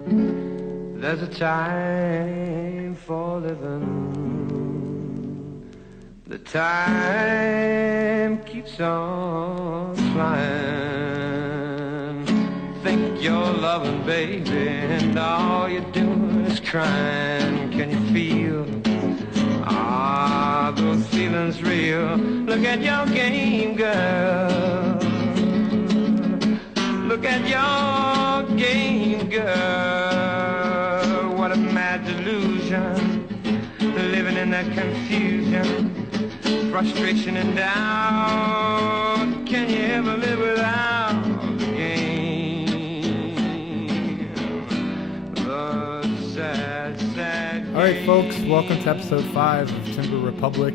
There's a time for living. The time keeps on flying. Think you're loving, baby, and all you're doing is crying. Can you feel? Are those feelings real? Look at your game, girl. Look at your game, girl. What a mad delusion. Living in that confusion, frustration and doubt. Can you ever live without the game? The sad, sad game. All right, folks, welcome to episode 5 of Timber Republic,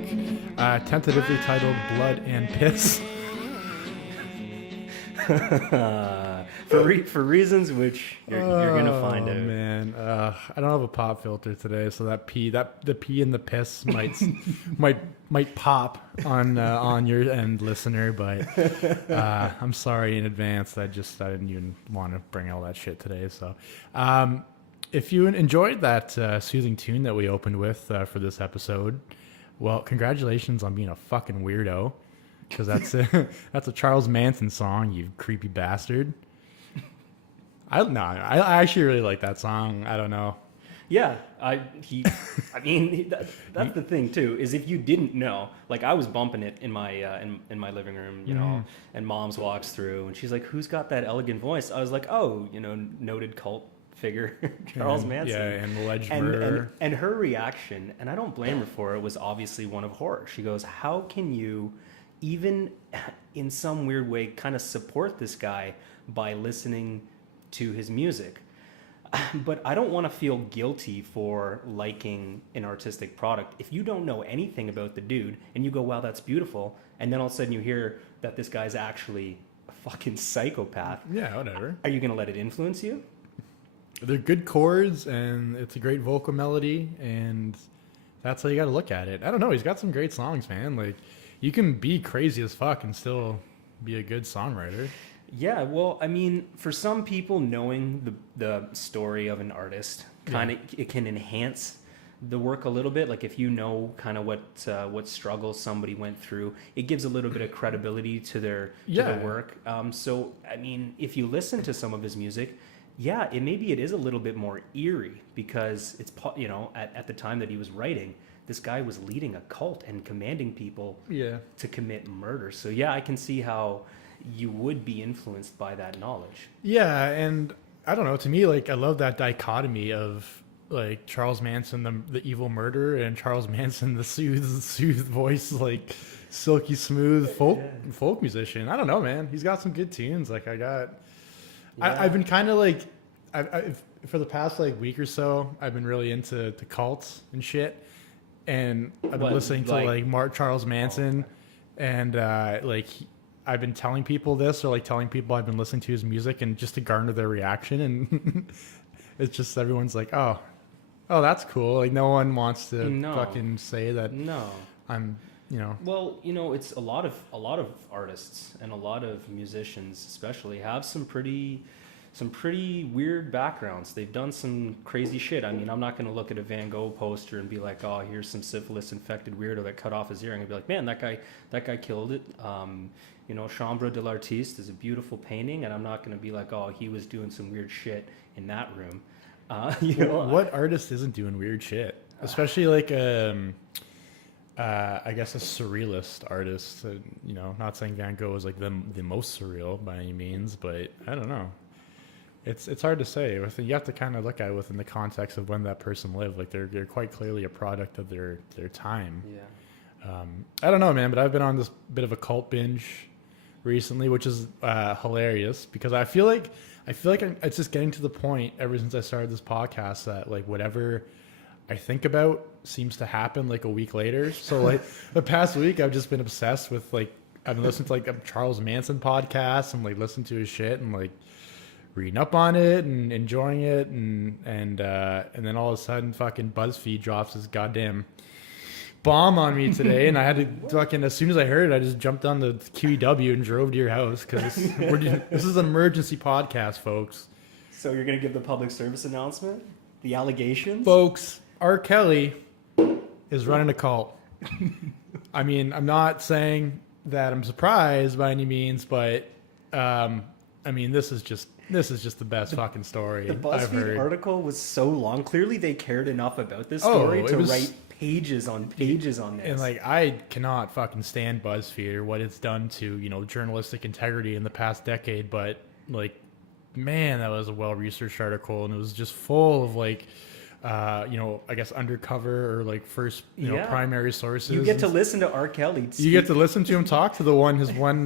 tentatively titled Blood and Piss. For reasons which you're gonna find out. Man, I don't have a pop filter today, so the pee and the piss might pop on your end, listener. But I'm sorry in advance. I didn't even want to bring all that shit today. So, if you enjoyed that soothing tune that we opened with for this episode, well, congratulations on being a fucking weirdo. Because that's a Charles Manson song, you creepy bastard. I actually really like that song. I don't know. Yeah, that's the thing too. Is if you didn't know, like I was bumping it in my in my living room, you know, and Mom's walks through and she's like, "Who's got that elegant voice?" I was like, "Oh, noted cult figure Charles Manson." Yeah, and alleged murderer. And her reaction, and I don't blame her for it, was obviously one of horror. She goes, "How can you even in some weird way kind of support this guy by listening to his music?" But I don't want to feel guilty for liking an artistic product. If you don't know anything about the dude and you go, "Wow, that's beautiful," and then all of a sudden you hear that this guy's actually a fucking psychopath. Yeah, whatever. Are you going to let it influence you? They're good chords and it's a great vocal melody, and that's how you got to look at it. I don't know. He's got some great songs, man. Like, you can be crazy as fuck and still be a good songwriter. Yeah, well, I mean, for some people, knowing the story of an artist it can enhance the work a little bit. Like if you know kind of what struggles somebody went through, it gives a little bit of credibility to their work. So I mean, if you listen to some of his music, yeah, it is a little bit more eerie because it's at the time that he was writing, this guy was leading a cult and commanding people to commit murder. So yeah, I can see how you would be influenced by that knowledge. Yeah, and I don't know, to me, like, I love that dichotomy of like Charles Manson, the evil murderer, and Charles Manson, the soothe voice, like silky smooth folk musician. I don't know, man. He's got some good tunes. Like I've been kind of like, I've for the past like week or so, I've been really into cults and shit. And I've been listening to like Charles Manson, and I've been telling people this, or like telling people I've been listening to his music, and just to garner their reaction, and it's just everyone's like, oh, that's cool. Like no one wants to fucking say that. No, I'm, Well, it's a lot of artists and a lot of musicians, especially, have some pretty weird backgrounds. They've done some crazy shit. I mean, I'm not going to look at a Van Gogh poster and be like, "Oh, here's some syphilis-infected weirdo that cut off his earring." I'd be like, "Man, that guy killed it." Chambre de l'Artiste is a beautiful painting, and I'm not going to be like, "Oh, he was doing some weird shit in that room." What artist isn't doing weird shit? Especially like I guess a surrealist artist. Not saying Van Gogh was like the most surreal by any means, but I don't know. It's hard to say. You have to kind of look at it within the context of when that person lived. Like they're quite clearly a product of their time. Yeah. I don't know, man, but I've been on this bit of a cult binge recently, which is hilarious because I feel like it's just getting to the point ever since I started this podcast that like whatever I think about seems to happen like a week later. So like the past week I've just been obsessed with like I've been listening to like a Charles Manson podcast and like listening to his shit and like reading up on it and enjoying it and then all of a sudden fucking BuzzFeed drops this goddamn bomb on me today, and I had to fucking, as soon as I heard it, I just jumped on the QEW and drove to your house because this is an emergency podcast, folks. So you're gonna give the public service announcement? The allegations? Folks, R. Kelly is running a cult. I mean, I'm not saying that I'm surprised by any means, but I mean, this is just the best fucking story The I've BuzzFeed heard. article was so long. Clearly, they cared enough about this story to write pages on pages on this. And like, I cannot fucking stand BuzzFeed or what it's done to, you know, journalistic integrity in the past decade. But like, man, that was a well-researched article, and it was just full of like, you know, I guess undercover or like first, you know, primary sources. You get to listen to R. Kelly. You get to listen to him talk to his one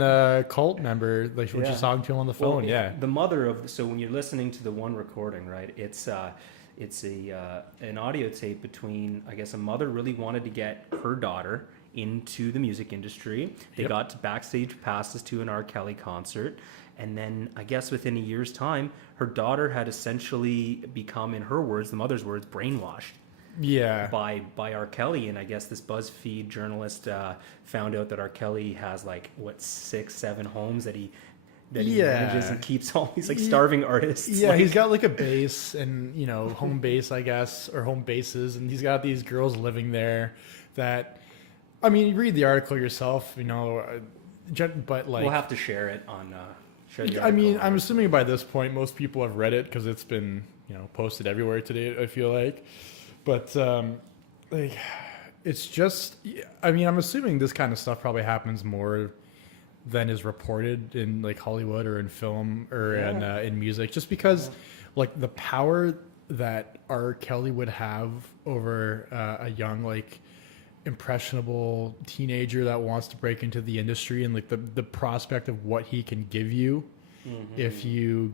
cult member, like when she's talking to him on the phone. Well, the mother of, so when you're listening to the one recording, right? It's an audio tape between, I guess, a mother really wanted to get her daughter into the music industry. They got to backstage passes to an R. Kelly concert. And then I guess within a year's time, her daughter had essentially become, in her words, the mother's words, brainwashed. Yeah. By R. Kelly. And I guess this BuzzFeed journalist found out that R. Kelly has like, what, 6-7 homes that he manages and keeps all these like starving artists. Yeah, like, he's got like a base and, you know, home base, I guess, or home bases. And he's got these girls living there that, I mean, you read the article yourself, you know, but like... We'll have to share it on... I mean, I'm assuming by this point most people have read it because it's been, you know, posted everywhere today, I feel like. But, like, it's just... I mean, I'm assuming this kind of stuff probably happens more than is reported in, like, Hollywood or in film or in music. Just because, like, the power that R. Kelly would have over a young, like... impressionable teenager that wants to break into the industry, and like the prospect of what he can give you if you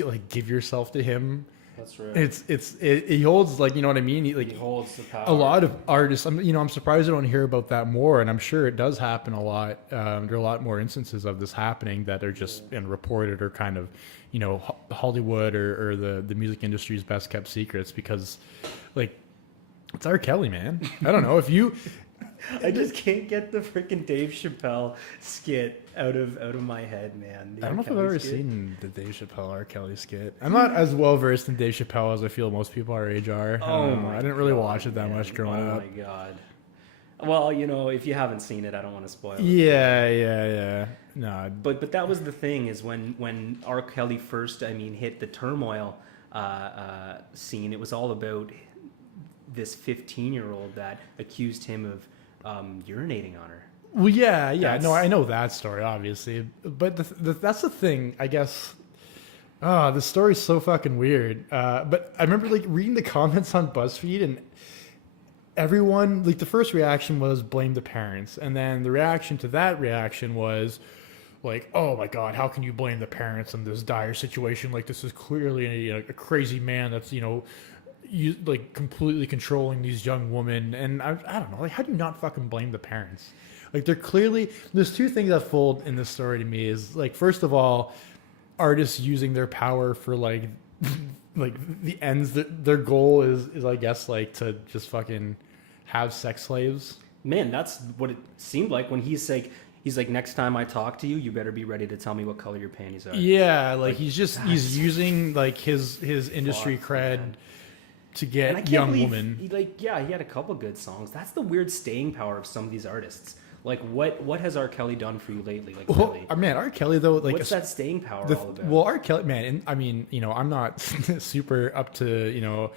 like give yourself to him. That's right. He holds, like, you know what I mean? He holds the power. A lot of artists, I'm surprised I don't hear about that more, and I'm sure it does happen a lot. There are a lot more instances of this happening that are just reported or kind of, you know, Hollywood or the music industry's best kept secrets, because like, it's R. Kelly, man. I don't know if you... I just can't get the freaking Dave Chappelle skit out of my head, man. I don't know if I've ever seen the Dave Chappelle R. Kelly skit. I'm not as well versed in Dave Chappelle as I feel most people our age are. I didn't really watch it that much growing up. Oh my god. Well, you know, if you haven't seen it, I don't want to spoil it. Yeah. No. But that was the thing, is when R. Kelly first, hit the turmoil scene, it was all about this 15-year-old that accused him of urinating on her. Well, yeah. No, I know that story, obviously. But that's the thing, I guess. The story's so fucking weird. But I remember like reading the comments on BuzzFeed, and everyone, like, the first reaction was blame the parents. And then the reaction to that reaction was like, oh my God, how can you blame the parents in this dire situation? Like, this is clearly a crazy man that's, you know, you like completely controlling these young women. And I don't know, like, how do you not fucking blame the parents? Like, there's two things that fold in this story to me. Is like, first of all, artists using their power for like like the ends that their goal is I guess like to just fucking have sex slaves. Man, that's what it seemed like when he's like, next time I talk to you, you better be ready to tell me what color your panties are. Yeah, like he's using like his industry cred, man, to get young women. He had a couple good songs. That's the weird staying power of some of these artists. Like, what has R. Kelly done for you lately? Like, really? Man, R. Kelly though, like, what's that staying power all about? Well, R. Kelly, man, and I mean, you know, I'm not super up to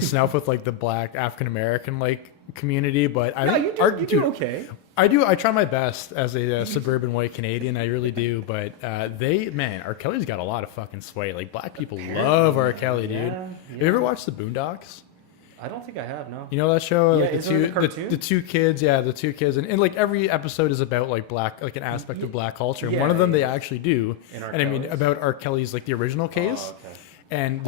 snuff with like the Black African American like community, but I think you do okay. I do. I try my best as a suburban white Canadian. I really do. But R. Kelly's got a lot of fucking sway. Like, black people love R. Kelly, dude. Yeah. Have you ever watched the Boondocks? I don't think I have, no. You know that show? Yeah, like the two kids, and like every episode is about like an aspect of black culture. And one of them they actually do. And I mean about R. Kelly's like the original case. Oh, okay. And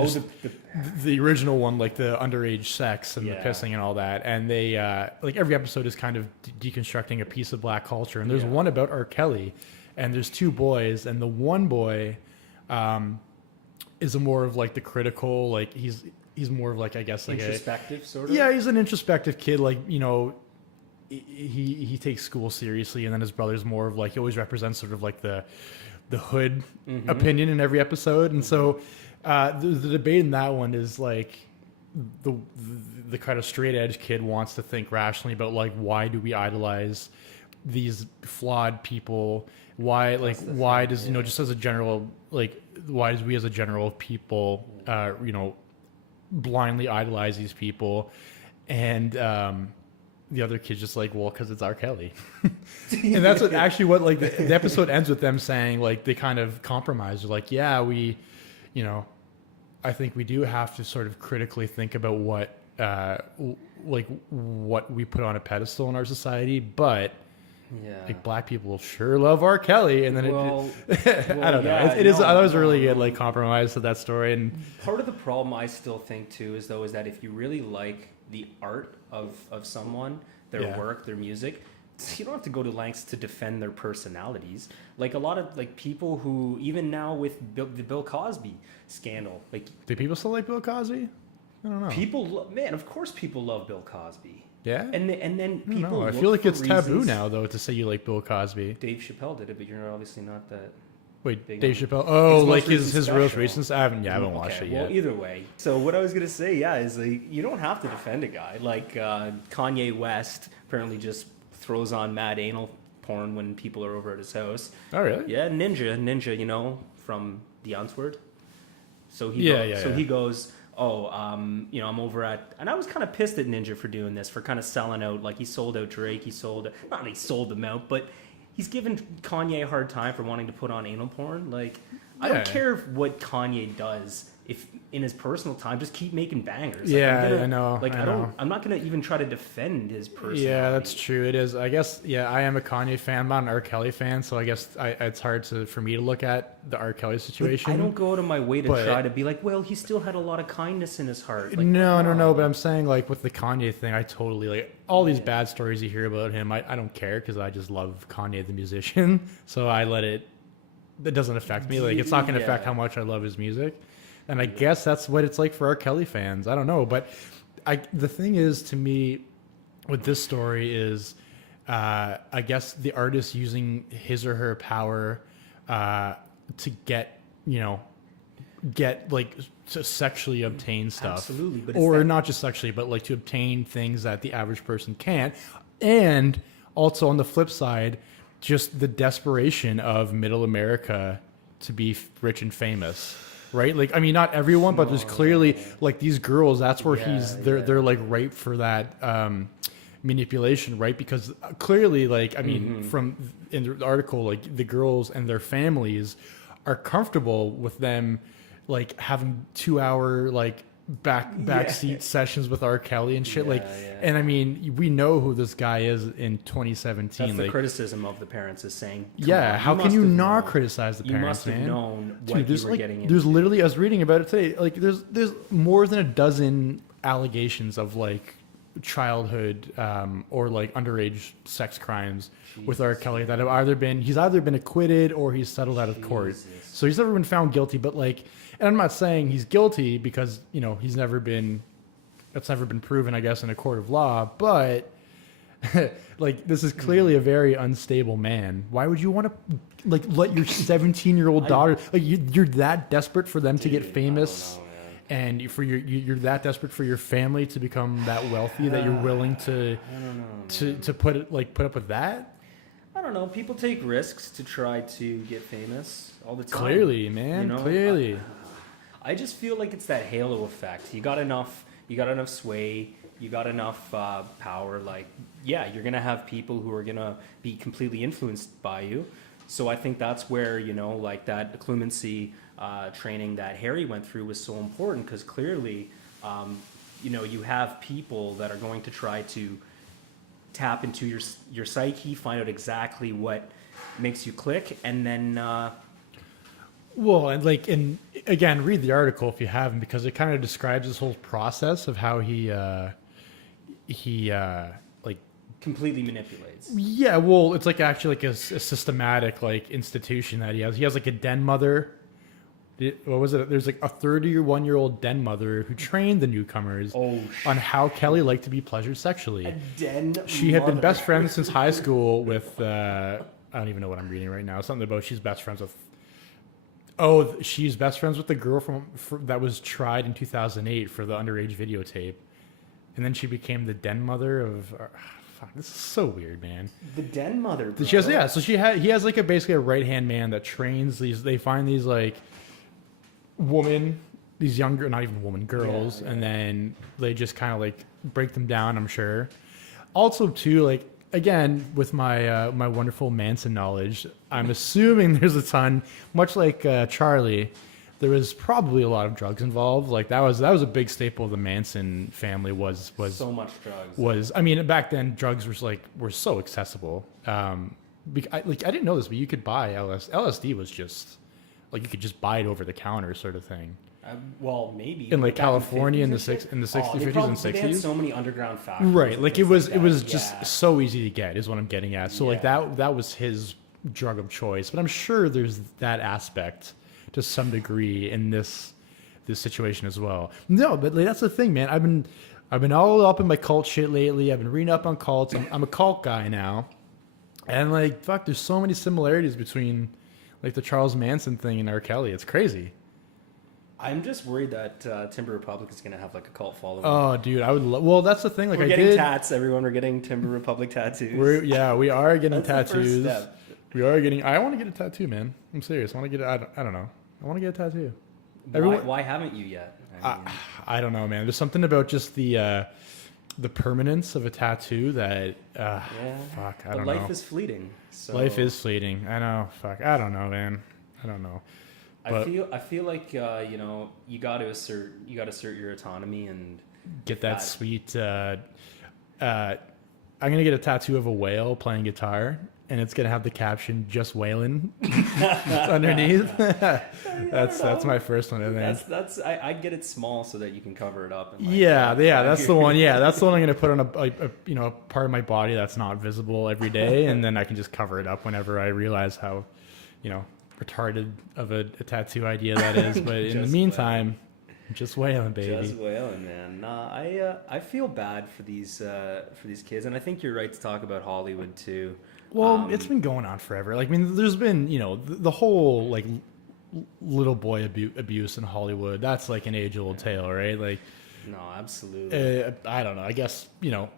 the original one, like the underage sex and the pissing and all that. And they like every episode is kind of deconstructing a piece of black culture. And there's one about R. Kelly, and there's two boys, and the one boy is more of like the critical, like he's more of like, I guess, like introspective sort of. Yeah, he's an introspective kid. Like, you know, he takes school seriously, and then his brother's more of like, he always represents sort of like the hood opinion in every episode. And so The debate in that one is like the the kind of straight edge kid wants to think rationally about like why do we idolize these flawed people? Why why does just as a general like why does we as a general people blindly idolize these people? And the other kid's just like, well, because it's R. Kelly. And that's what like the episode ends with them saying like they kind of compromise. They're like, yeah, we, I think we do have to sort of critically think about what what we put on a pedestal in our society, but like black people sure love R. Kelly, and then I don't know. It is. That was a really good like compromise to that story. And part of the problem I still think too is that if you really like the art of someone, their work, their music, you don't have to go to lengths to defend their personalities. Like a lot of like people who even now with the Bill Cosby scandal, like do people still like Bill Cosby? I don't know. People, man, of course people love Bill Cosby. Yeah, and then people. I feel like it's taboo now, though, to say you like Bill Cosby. Dave Chappelle did it, but you're obviously not that. Wait, Dave Chappelle? Oh, like his real recent. I haven't watched it yet. Well, either way. So what I was gonna say, is like you don't have to defend a guy like Kanye West. Apparently, just throws on mad anal porn when people are over at his house. Oh, really? Yeah, Ninja, from the Unsword. So he he goes. Oh, I'm over at, and I was kind of pissed at Ninja for doing this, for kind of selling out. Like he sold out Drake, not that he sold them out, but he's given Kanye a hard time for wanting to put on anal porn. Like, I don't care what Kanye does. If in his personal time, just keep making bangers. Like, I know. Like I'm not gonna even try to defend his personality. Yeah, that's true. It is. I guess. Yeah, I am a Kanye fan. I'm not an R. Kelly fan, so I guess it's hard for me to look at the R. Kelly situation. I don't go out of my way to try to be like, well, he still had a lot of kindness in his heart. Like, no. But I'm saying like with the Kanye thing, I totally like all these bad stories you hear about him. I don't care because I just love Kanye the musician. So I let it. It doesn't affect me. Like it's not going to affect how much I love his music. And I guess that's what it's like for R. Kelly fans. I don't know. But the thing is, to me, with this story is, I guess the artist using his or her power to get like to sexually obtain stuff. Absolutely. But or not just sexually, but like to obtain things that the average person can't. And also on the flip side, just the desperation of middle America to be rich and famous. Right, like I mean, not everyone, but there's clearly like these girls. That's where they're like ripe for that manipulation, right? Because clearly, like I mean, from in the article, like the girls and their families are comfortable with them, like having 2-hour like backseat sessions with R. Kelly and shit. And I mean, we know who this guy is in 2017. That's the criticism of the parents is saying, how can you not criticize the parents, man? You must have known what you were getting into. There's literally, I was reading about it today. Like, there's more than a dozen allegations of like childhood or like underage sex crimes with R. Kelly that have he's either been acquitted or he's settled out of court. So he's never been found guilty, but like. And I'm not saying he's guilty because, that's never been proven, I guess, in a court of law. But, like, this is clearly a very unstable man. Why would you want to, like, let your 17-year-old daughter, like, you're that desperate for them to get famous? And you're that desperate for your family to become that wealthy that you're willing to put up with that? I don't know. People take risks to try to get famous all the time. Clearly, man. Clearly. I just feel like it's that halo effect. You got enough sway, you got enough power. Like, you're gonna have people who are gonna be completely influenced by you. So I think that's where like that clemency training that Harry went through was so important because clearly, you have people that are going to try to tap into your psyche, find out exactly what makes you click, and then. Well, and again, read the article if you haven't, because it kind of describes this whole process of how he like completely manipulates. Yeah, well, it's like actually like a systematic like institution that he has. He has like a den mother. What was it? There's like a 31-year-old den mother who trained the newcomers on how Kelly liked to be pleasured sexually. She had been best friends since high school with I don't even know what I'm reading right now. Something about she's best friends with Oh, she's best friends with the girl that was tried in 2008 for the underage videotape, and then she became the den mother of. Fuck, this is so weird, man. The den mother, bro. She has, yeah. So he has like basically a right hand man that trains these. They find these like these younger, not even woman, girls, and then they just kind of like break them down. I'm sure. Also, too, like again with my my wonderful Manson knowledge, I'm assuming there's a ton, much like Charlie. There was probably a lot of drugs involved. Like that was a big staple of the Manson family. Was so much drugs. I mean, back then drugs were so accessible. I didn't know this, but you could buy LSD was just like you could just buy it over the counter sort of thing. Well, maybe in like California in the 60s, 50s, and 60s. They had so many underground factories. Right, like it was just so easy to get is what I'm getting at. So like that was his drug of choice. But I'm sure there's that aspect to some degree in this situation as well. No, but like, that's the thing, man. I've been all up in my cult shit lately. I've been reading up on cults. I'm a cult guy now, and like fuck, there's so many similarities between like the Charles Manson thing and R. Kelly. It's crazy. I'm just worried that Timber Republic is going to have like a cult following. Oh, dude, I would. Well, that's the thing. Like, we're getting tats, everyone. We're getting Timber Republic tattoos. We are getting that's tattoos. The first step. We are getting. I want to get a tattoo, man. I'm serious. I want to get. I don't know. I want to get a tattoo. Why haven't you yet? I don't know, man. There's something about just the permanence of a tattoo that. Fuck. I don't know. Life is fleeting. So. Life is fleeting. I know. Fuck. I don't know, man. I don't know. But I feel like you got to assert your autonomy and get that sweet. I'm gonna get a tattoo of a whale playing guitar, and it's gonna have the caption "Just whaling" underneath. That's my first one. I think. I'd get it small so that you can cover it up. And that's the one. Yeah, that's the one I'm gonna put on a part of my body that's not visible every day, and then I can just cover it up whenever I realize how, retarded of a tattoo idea that is. But in the meantime, just whaling, baby. Just whaling, man. Nah, I feel bad for these kids, and I think you're right to talk about Hollywood too. Well, it's been going on forever. Like, I mean, there's been the whole like little boy abuse in Hollywood. That's like an age-old tale, right? Like, no, absolutely. I don't know. I guess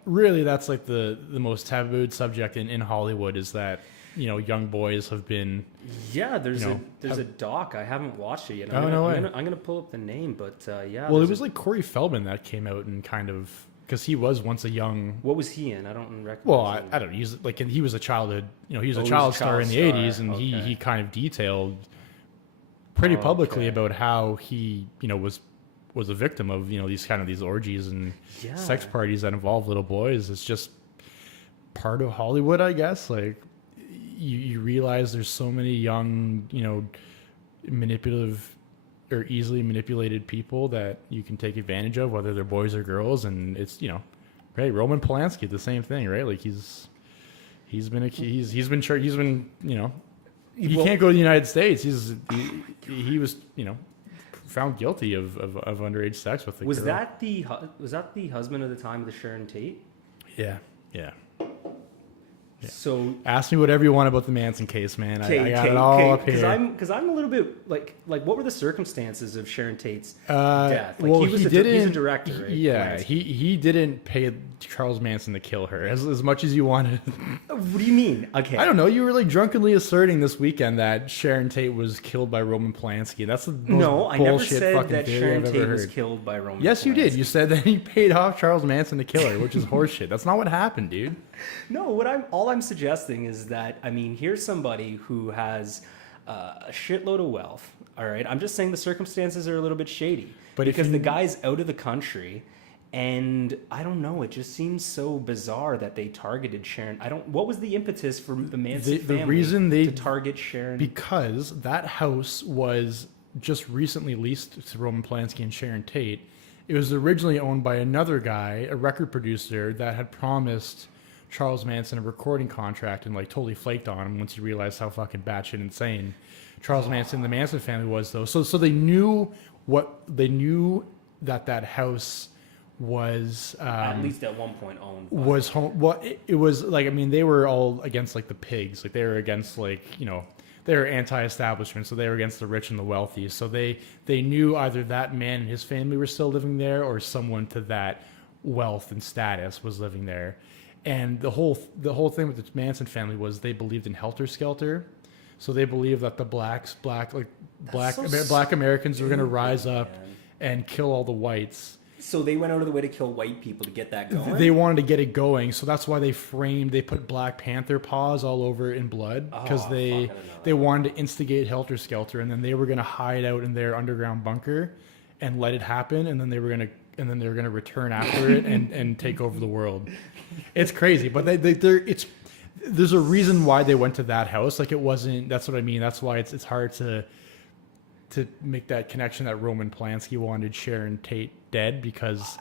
really that's like the most tabooed subject in Hollywood is that. Young boys have been. Yeah, there's a doc. I haven't watched it yet. I'm gonna pull up the name, but yeah. Well, it was like Corey Feldman that came out and kind of because he was once a young. What was he in? I don't recognize. Well, I don't. He's like he was a childhood. He was a child star in the '80s, and he kind of detailed pretty publicly about how he was a victim of these orgies and sex parties that involve little boys. It's just part of Hollywood, I guess. Like. You realize there's so many young, manipulative or easily manipulated people that you can take advantage of, whether they're boys or girls. And it's, right. Roman Polanski, the same thing, right? Like he's been, he can't go to the United States. He was, found guilty of underage sex with the girl. Was that the husband at the time of the Sharon Tate? Yeah. Yeah. Yeah. So ask me whatever you want about the Manson case, man. I got it all up here. Because I'm a little bit like what were the circumstances of Sharon Tate's death? Like well, he's a director, right? Yeah, he didn't pay Charles Manson to kill her as much as you wanted. What do you mean? Okay, I don't know. You were like drunkenly asserting this weekend that Sharon Tate was killed by Roman Polanski. That's the most I never bullshit said fucking that theory Sharon I've ever Tate was heard. killed by Roman. Yes, Polanski. you did. You said that he paid off Charles Manson to kill her, which is horseshit. That's not what happened, dude. No, all I'm suggesting is that here's somebody who has a shitload of wealth. All right, I'm just saying the circumstances are a little bit shady, because the guy's out of the country, and I don't know. It just seems so bizarre that they targeted Sharon. What was the impetus for the Manson family reason they to target Sharon? Because that house was just recently leased to Roman Polanski and Sharon Tate. It was originally owned by another guy, a record producer that had promised Charles Manson a recording contract and like totally flaked on him once he realized how fucking batshit insane Charles Manson and the Manson family was, though. So they knew that house was at least at one point owned. Was home. Well, it was like, I mean, they were all against like the pigs. Like they were against like they were anti-establishment, so they were against the rich and the wealthy. So they knew either that man and his family were still living there, or someone to that wealth and status was living there. And the whole thing with the Manson family was they believed in helter skelter. So they believed that the black Americans were going to rise up and kill all the whites. So they went out of the way to kill white people to get that going? They wanted to get it going, so that's why they put Black Panther paws all over in blood, because they wanted to instigate helter skelter, and then they were going to hide out in their underground bunker and let it happen, and then they were going to return after it and take over the world. It's crazy, but there's a reason why they went to that house. Like, it wasn't. That's what I mean. That's why it's hard to make that connection that Roman Polanski wanted Sharon Tate dead, because,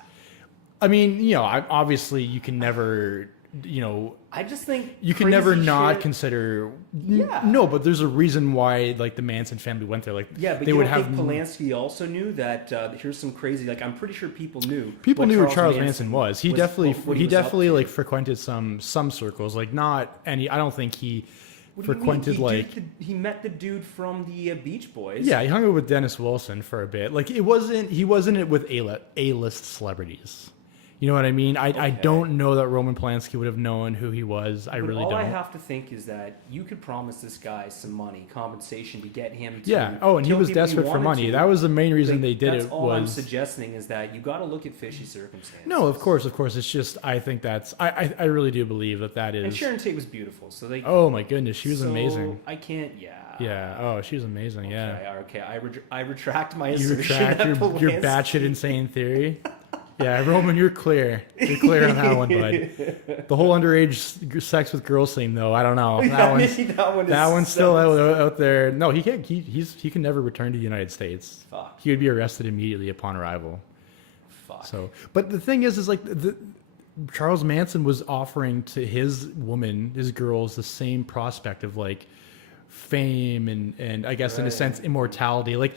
I mean, you know, obviously you can never, you know, I just think you can never not shit. Consider. Yeah. No, but there's a reason why, like, the Manson family went there. Like, yeah, but they you would don't have. think Polanski also knew that? Here's some crazy. Like, I'm pretty sure people knew. People knew who Charles Manson was. He definitely like frequented some circles. Like, not any. I don't think he frequented he met the dude from the Beach Boys. Yeah, he hung out with Dennis Wilson for a bit. Like, he wasn't with A-list celebrities. You know what I mean? I don't know that Roman Polanski would have known who he was. I really don't. All I have to think is that you could promise this guy some money, compensation to get him to. Yeah. Oh, and he was desperate for money. That was the main reason they did it. That's all I'm suggesting is that you got to look at fishy circumstances. No, of course. It's just, I think I really do believe that is. And Sharon Tate was beautiful. So they. Oh my goodness, she was amazing. I can't. Yeah. Yeah. Oh, she was amazing. Yeah. Okay. I retract my You assertion. retract your batshit insane theory. Yeah, Roman, you're clear. You're clear on that one, bud. The whole underage sex with girls thing, though, I don't know. That one's still out there. No, he can't. He can never return to the United States. Fuck. He would be arrested immediately upon arrival. Fuck. So, but the thing is like Charles Manson was offering to his girls, the same prospect of like fame and I guess in a sense immortality. Like.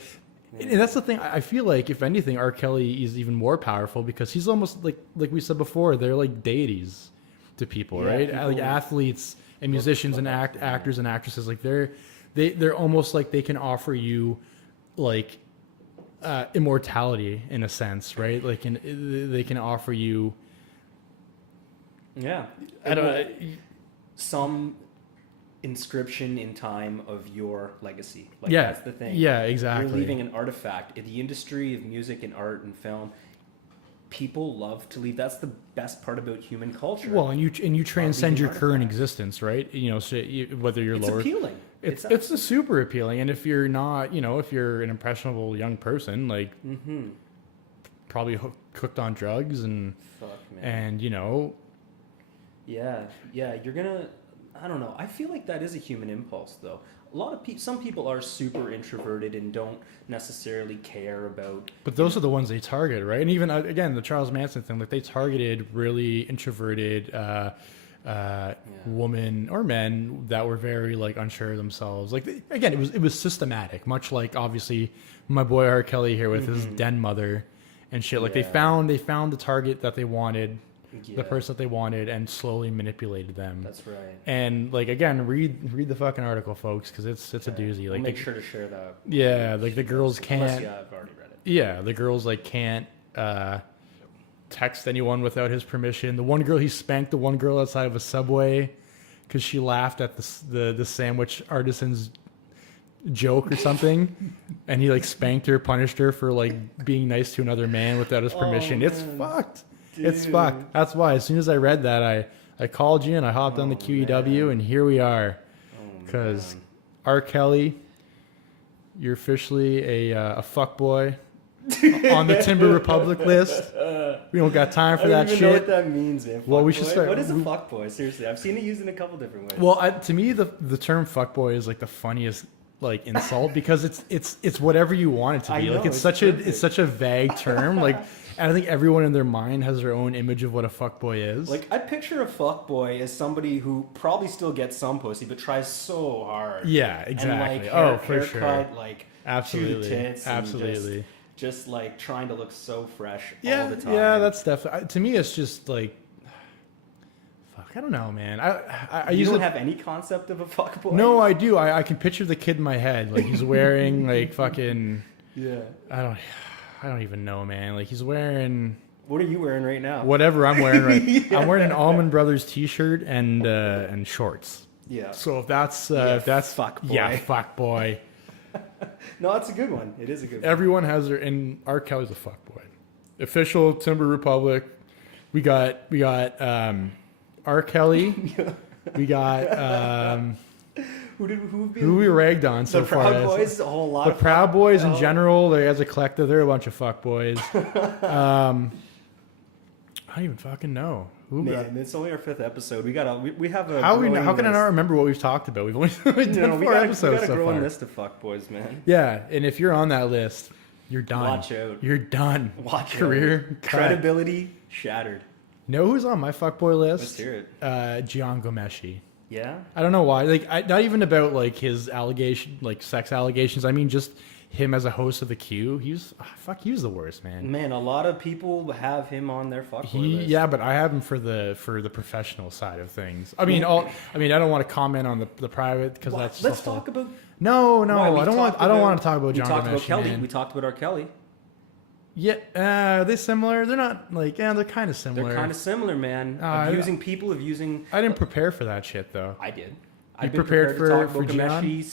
And that's the thing. I feel like, if anything, R. Kelly is even more powerful because he's almost like we said before. They're like deities to people, right? Like athletes and musicians and actors and actresses. Like they're almost like they can offer you like immortality in a sense, right? Like they can offer you. Yeah, some inscription in time of your legacy. Like, that's the thing. Yeah, exactly. You're leaving an artifact. In the industry of music and art and film, people love to leave. That's the best part about human culture. Well, and you transcend your current existence, right? You know, so whether you're it's lower, appealing. It's super appealing. And if you're not, you know, if you're an impressionable young person, like probably hooked on drugs and you know, yeah, you're gonna. I don't know. I feel like that is a human impulse, though. A lot of some people are super introverted and don't necessarily care about. But those are the ones they target, right? And even again, the Charles Manson thing, like they targeted really introverted women or men that were very like unsure of themselves. Like again, it was systematic, much like obviously my boy R. Kelly here with his den mother and shit. Like they found the target that they wanted. The person that they wanted and slowly manipulated them. That's right. And like again, read the fucking article, folks, because it's a doozy. Like make sure to share that. Yeah, like the girls can't. Unless I've already read it. Yeah, the girls like can't text anyone without his permission. The one girl he spanked the one girl outside of a Subway because she laughed at the sandwich artisan's joke or something, and he like spanked her, punished her for like being nice to another man without his permission. It's fucked. Dude. It's fucked. That's why as soon as I read that, I called you and I hopped on the QEW and here we are. Because R. Kelly, you're officially a fuckboy on the Timber Republic list. We don't got time for that shit. I don't even know what that means, man. Well, we should start. What is a fuckboy? Seriously, I've seen it used in a couple different ways. Well, to me, the term fuckboy is like the funniest like insult because it's whatever you want it to be. Know, like it's such a vague term. Like. And I think everyone in their mind has their own image of what a fuckboy is. Like, I picture a fuckboy as somebody who probably still gets some pussy, but tries so hard. Yeah, exactly. And, like, for sure. Like, absolutely. to the tits. Absolutely. Just, like, trying to look so fresh all the time. Yeah, that's definitely... To me, it's just, like... Fuck, I don't know, man. I You use don't it. have any concept of a fuckboy? No, I do. I can picture the kid in my head. Like he's wearing like fucking. Yeah. I don't even know, man. Like he's wearing What are you wearing right now? whatever I'm wearing right. Yeah. I'm wearing an Allman Brothers T-shirt and shorts. Yeah. So if that's fuck boy. yeah, fuck boy. No, it's a good one. It is a good one. Everyone has their, and R. Kelly's a fuck boy. Official Timber Republic. We got R. Kelly. We got who we ragged on so the far. Proud Boys, a whole lot The of Proud Boys in general, they as a collective, they're a bunch of fuck boys. I don't even fucking know. Man, it's only our 5th episode. We have a How growing can I list. not remember what we've talked about? We've only done 4 episodes we got a so growing far. list of fuckboys, man. Yeah, and if you're on that list, you're done. Watch out. You're done. Watch Career out. cut. Credibility shattered. Know who's on my fuckboy list? Let's hear it. Gian Gomeshi. Yeah? I don't know why. Like, not even about like his sex allegations. I mean, just him as a host of the Q. He was the worst, man. Man, a lot of people have him on their fuckboy list. Yeah, but I have him for the professional side of things. I mean, I don't want to comment on the private because that's Let's the whole- talk about. No, Why, we I don't want to talk about We John talked about Gomeshi, Kelly. man. We talked about R. Kelly. Yeah, are they similar? They're not like they're kind of similar. They're kind of similar, man. Abusing. I didn't prepare for that shit though. I did. You I've been prepared prepared to for talk about Gian? Gomeshi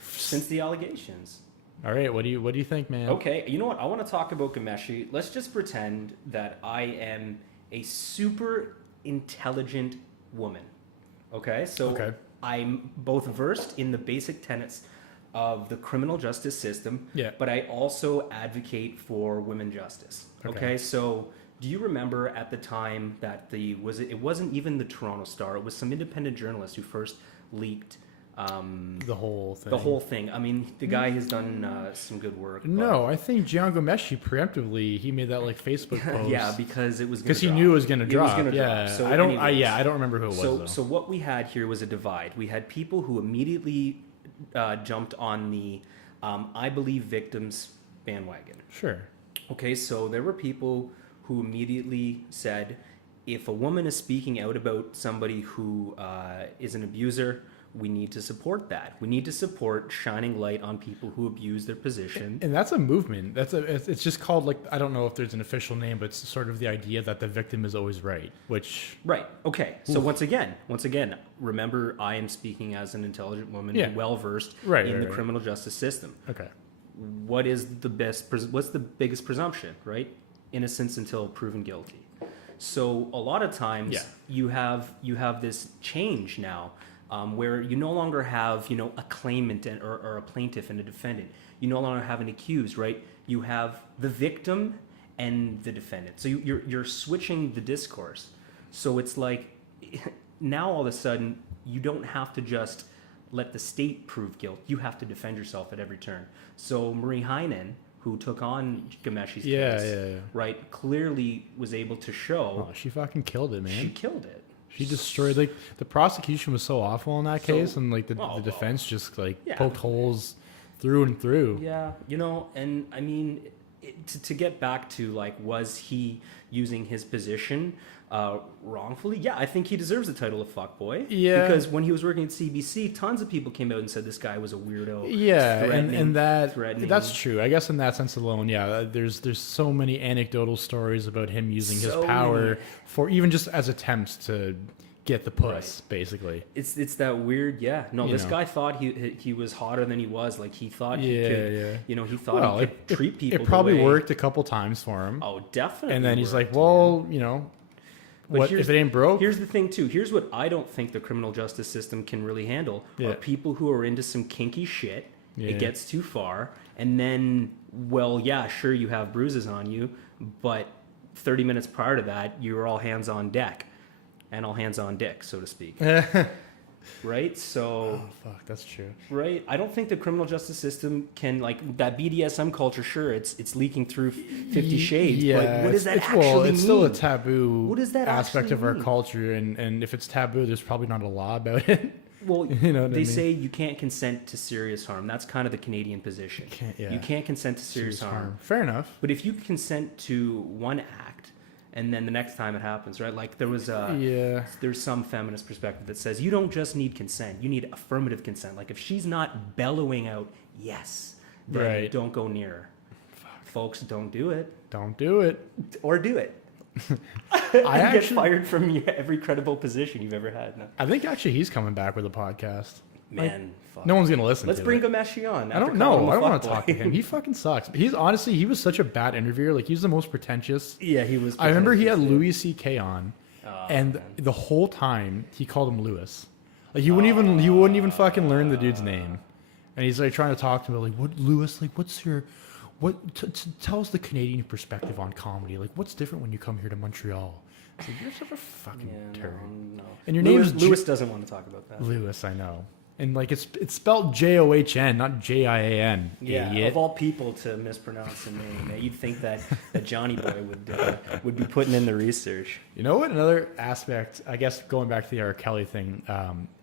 since the allegations. All right, what do you think, man? Okay, you know what? I want to talk about Gomeshi. Let's just pretend that I am a super intelligent woman. Okay, so Okay. I'm both versed in the basic tenets of the criminal justice system, Yeah. but I also advocate for women justice. Okay, so do you remember at the time that it wasn't even the Toronto Star, it was some independent journalist who first leaked The whole thing. the whole thing. I mean, the guy has done some good work. but- No, I think Gian Gomeshi preemptively he made that like Facebook post. yeah, because it was because he knew it was going to drop. gonna Yeah, So I don't. anyways, I don't remember who it was though. So what we had here was a divide. We had people who immediately jumped on the I believe victims bandwagon. Sure. Okay, so there were people who immediately said, if a woman is speaking out about somebody who is an abuser, we need to support that. We need to support shining light on people who abuse their position. And that's a movement. It's just called like I don't know if there's an official name, but it's sort of the idea that the victim is always right. Which Right. Okay. So once again, remember I am speaking as an intelligent woman, Yeah. well versed Right, in right, the right. criminal justice system. okay. What's the biggest presumption, right? Innocence until proven guilty. So a lot of times Yeah. you have this change now, where you no longer have a claimant or a plaintiff and a defendant. You no longer have an accused, right? You have the victim and the defendant. So you're switching the discourse. So it's like now all of a sudden you don't have to just let the state prove guilt. You have to defend yourself at every turn. So Marie Heinen, who took on Gomeshi's case, right, clearly was able to show Oh, she fucking killed it, man. she killed it. She destroyed like the prosecution was so awful in that So- case, and like the well, defense just like yeah. poked holes through and through. Yeah, and I mean, to get back to like, was he using his position wrongfully? Yeah, I think he deserves the title of fuckboy. Yeah. Because when he was working at CBC, tons of people came out and said this guy was a weirdo. Yeah, threatening- and threatening. that's true. I guess in that sense alone, yeah. There's so many anecdotal stories about him using his So power many. for even just as attempts to get the puss, basically. It's that weird, yeah. No, You this know. guy thought he was hotter than he was. Like he thought Yeah, he could, yeah. he thought Well, he could treat people. It probably the way, worked a couple times for him, Oh, definitely. and then he's like, worked, "Well, But what here's- if it ain't broke?" Here's the thing, too. Here's what I don't think the criminal justice system can really handle: Yeah. are people who are into some kinky shit. Yeah. It gets too far, and then, well, yeah, sure, you have bruises on you, but 30 minutes prior to that, you were all hands on deck, and all hands on dick, so to speak. Right? So. Oh, fuck, that's true. Right, I don't think the criminal justice system can like that BDSM culture. Sure, it's leaking through 50 Shades, but what does that actually well, it's mean? still a taboo What does that aspect actually of our mean? culture, and if it's taboo, there's probably not a law about it. Well, You know what I they mean? say you can't consent to serious harm. That's kind of the Canadian position. Yeah. You can't consent to serious harm. Fair enough. But if you consent to one act, and then the next time it happens, right? Like there's some feminist perspective that says you don't just need consent, you need affirmative consent. Like if she's not bellowing out yes, then don't go near her. Folks, don't do it. Don't do it. Or do it. Get fired from every credible position you've ever had. No. I think actually he's coming back with a podcast. Man, fuck. No one's gonna listen. Let's bring Gameshi on. I don't know. I don't want to talk to him. He fucking sucks. He was such a bad interviewer. Like he's the most pretentious. Yeah, he was. I remember he had Louis C.K. on, and the whole time he called him Louis. Like he wouldn't even fucking learn the dude's name, and he's like trying to talk to him like, "What Louis? Like, what's your tell us the Canadian perspective on comedy. Like, what's different when you come here to Montreal?" It's like, you're such a fucking turd. No. And your name is Louis doesn't want to talk about that. Louis, I know. And like it's spelled John, not Jian. Yeah, idiot. of all people to mispronounce the name, you'd think that Johnny Boy would be putting in the research. You know what? Another aspect, I guess, going back to the R. Kelly thing,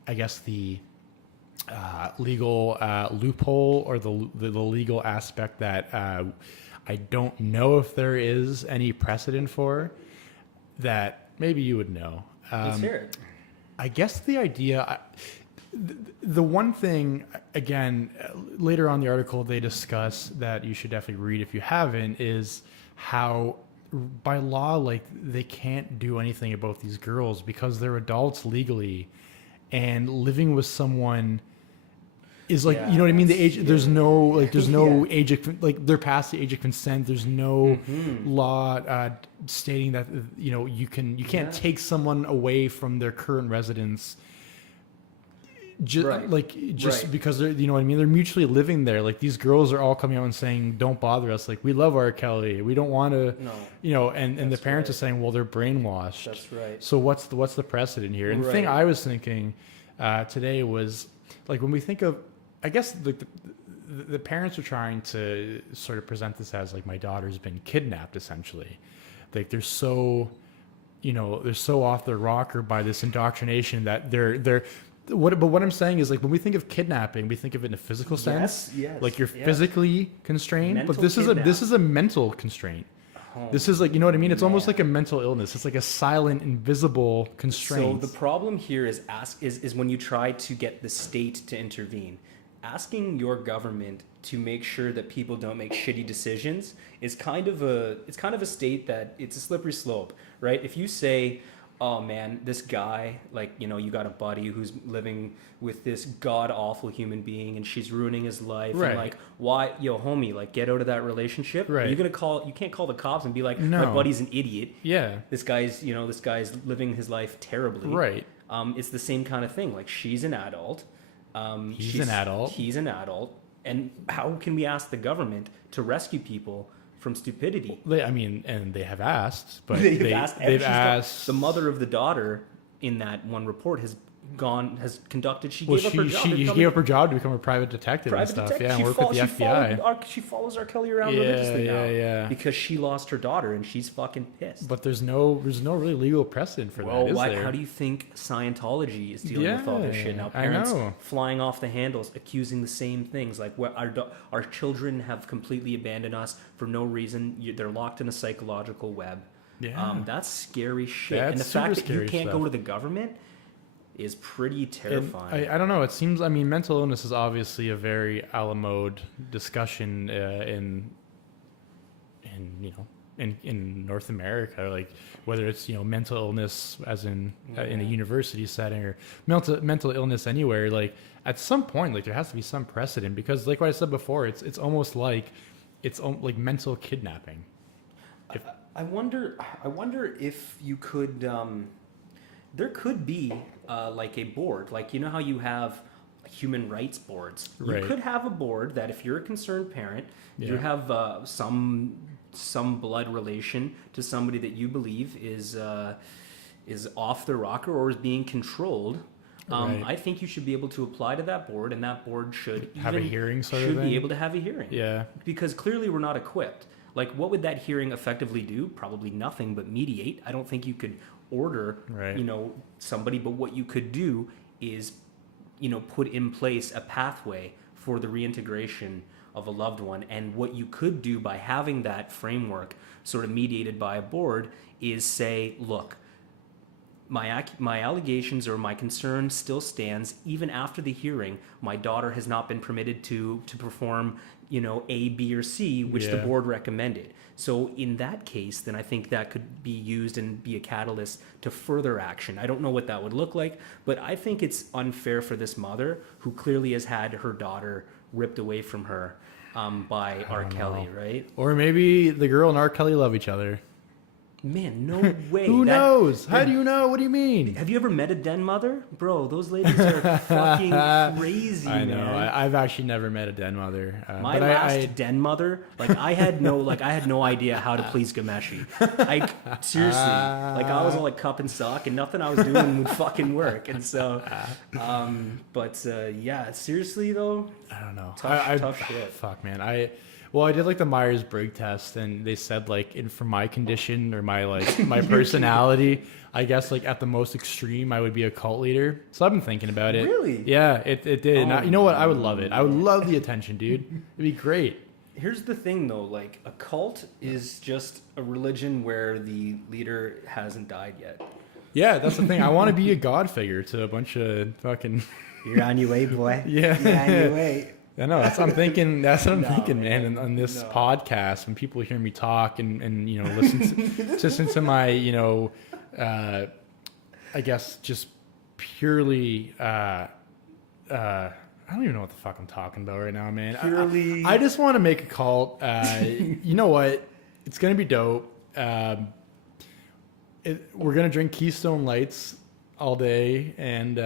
I guess the legal loophole or the legal aspect that I don't know if there is any precedent for that maybe you would know. Let's hear it. I guess the idea, the one thing, again, later on in the article they discuss that you should definitely read if you haven't, is how by law, like, they can't do anything about these girls because they're adults legally, and living with someone is like, you know what I mean? The age, there's no age of, like, they're past the age of consent. There's no law stating that, you know, you can't take someone away from their current residence because they're, you know what I mean? They're mutually living there. Like, these girls are all coming out and saying, don't bother us. Like, we love R. Kelly. We don't want to, you know, and the parents are saying, well, they're brainwashed. That's right. So what's the precedent here? And the thing I was thinking today was, like, when we think of, I guess the parents are trying to sort of present this as like, my daughter's been kidnapped, essentially. Like, they're so off their rocker by this indoctrination that they're but what I'm saying is, like, when we think of kidnapping, we think of it in a physical sense. Yes, like you're physically constrained, mental but this is a mental constraint. This is like, you know what I mean? It's almost like a mental illness. It's like a silent, invisible constraint. So the problem here is when you try to get the state to intervene. Asking your government to make sure that people don't make shitty decisions is kind of a state that it's a slippery slope, right? If you say, oh man, this guy, like, you know, you got a buddy who's living with this god awful human being and she's ruining his life, right? And like, why, yo, homie, like, get out of that relationship. Right? You can't call the cops and be like, no, my buddy's an idiot. Yeah, this guy's living his life terribly. Right. It's the same kind of thing. Like, she's an adult. He's an adult. He's an adult. And how can we ask the government to rescue people from stupidity? And they have asked, but they've asked. The mother of the daughter in that one report she gave up her job to become a private detective and stuff. Yeah, and work with the FBI. She follows R. Kelly around religiously now. Yeah. Because she lost her daughter and she's fucking pissed. But there's no really legal precedent for that, is there? How do you think Scientology is dealing with all this shit now? Parents flying off the handles, accusing the same things. Like, our children have completely abandoned us for no reason. They're locked in a psychological web. Yeah. That's scary shit. That's and the fact that you can't stuff. go to the government is pretty terrifying. I don't know. It seems, mental illness is obviously a very a la mode discussion in North America, like whether it's, mental illness as in a university setting or mental illness anywhere. Like, at some point, like, there has to be some precedent, because, like what I said before, it's almost like mental kidnapping. I wonder if you could. There could be like a board, like, you know how you have human rights boards. You could have a board that, if you're a concerned parent, you have some blood relation to somebody that you believe is off the rocker or is being controlled. I think you should be able to apply to that board, and that board should have a hearing. Be able to have a hearing. Yeah, because clearly we're not equipped. Like, what would that hearing effectively do? Probably nothing but mediate. I don't think you could order, somebody, but what you could do is, put in place a pathway for the reintegration of a loved one. And what you could do by having that framework sort of mediated by a board is say, look, my allegations or my concern still stands even after the hearing. My daughter has not been permitted to perform, A, B, or C, which the board recommended. So in that case, then I think that could be used and be a catalyst to further action. I don't know what that would look like, but I think it's unfair for this mother who clearly has had her daughter ripped away from her by R. Kelly, right? Or maybe the girl and R. Kelly love each other. Man, no way. Who knows? How do you know? What do you mean? Have you ever met a den mother? Bro, those ladies are fucking crazy, I know. man. I've actually never met a den mother. My last den mother, I had no idea how to please Gameshi. Seriously, I was all cup and sock, and nothing I was doing would fucking work. And so, yeah, seriously though, I don't know. Tough shit. Fuck, man. I did the Myers-Briggs test, and they said for my condition or my my personality, I guess at the most extreme, I would be a cult leader. So I've been thinking about it. Really? Yeah, it did. And you know what? I would love it. I would love the attention, dude. It'd be great. Here's the thing, though. A cult is just a religion where the leader hasn't died yet. Yeah, that's the thing. I want to be a god figure to a bunch of fucking. You're on your way, boy. Yeah. You're on your way. I know. That's what I'm thinking. That's what I'm thinking, man. And on this podcast, when people hear me talk and listen to my I guess just purely I don't even know what the fuck I'm talking about right now, man. Purely, I just want to make a cult. You know what? It's gonna be dope. We're gonna drink Keystone Lights all day and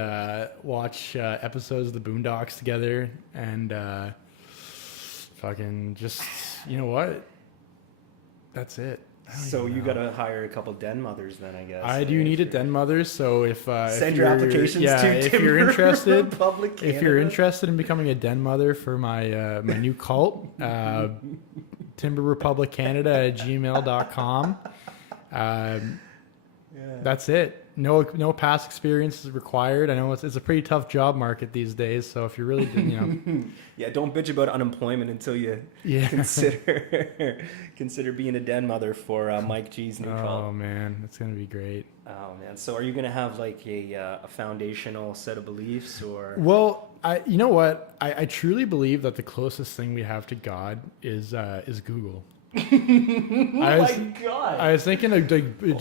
watch episodes of the Boondocks together and fucking just, you know what? That's it. So you gotta hire a couple den mothers then, I guess. I do need a den mother, so if send your applications to if you're interested, Republic Canada. if you're interested in becoming a den mother for my my new cult, timberrepubliccanada@gmail.com. That's it. No past experience is required. I know it's a pretty tough job market these days. So if you're really, yeah, don't bitch about unemployment until you consider being a den mother for Mike G's new call. Oh man, it's gonna be great. Oh man, so are you gonna have a foundational set of beliefs or? Well, you know what? I truly believe that the closest thing we have to God is Google. My God! I was thinking of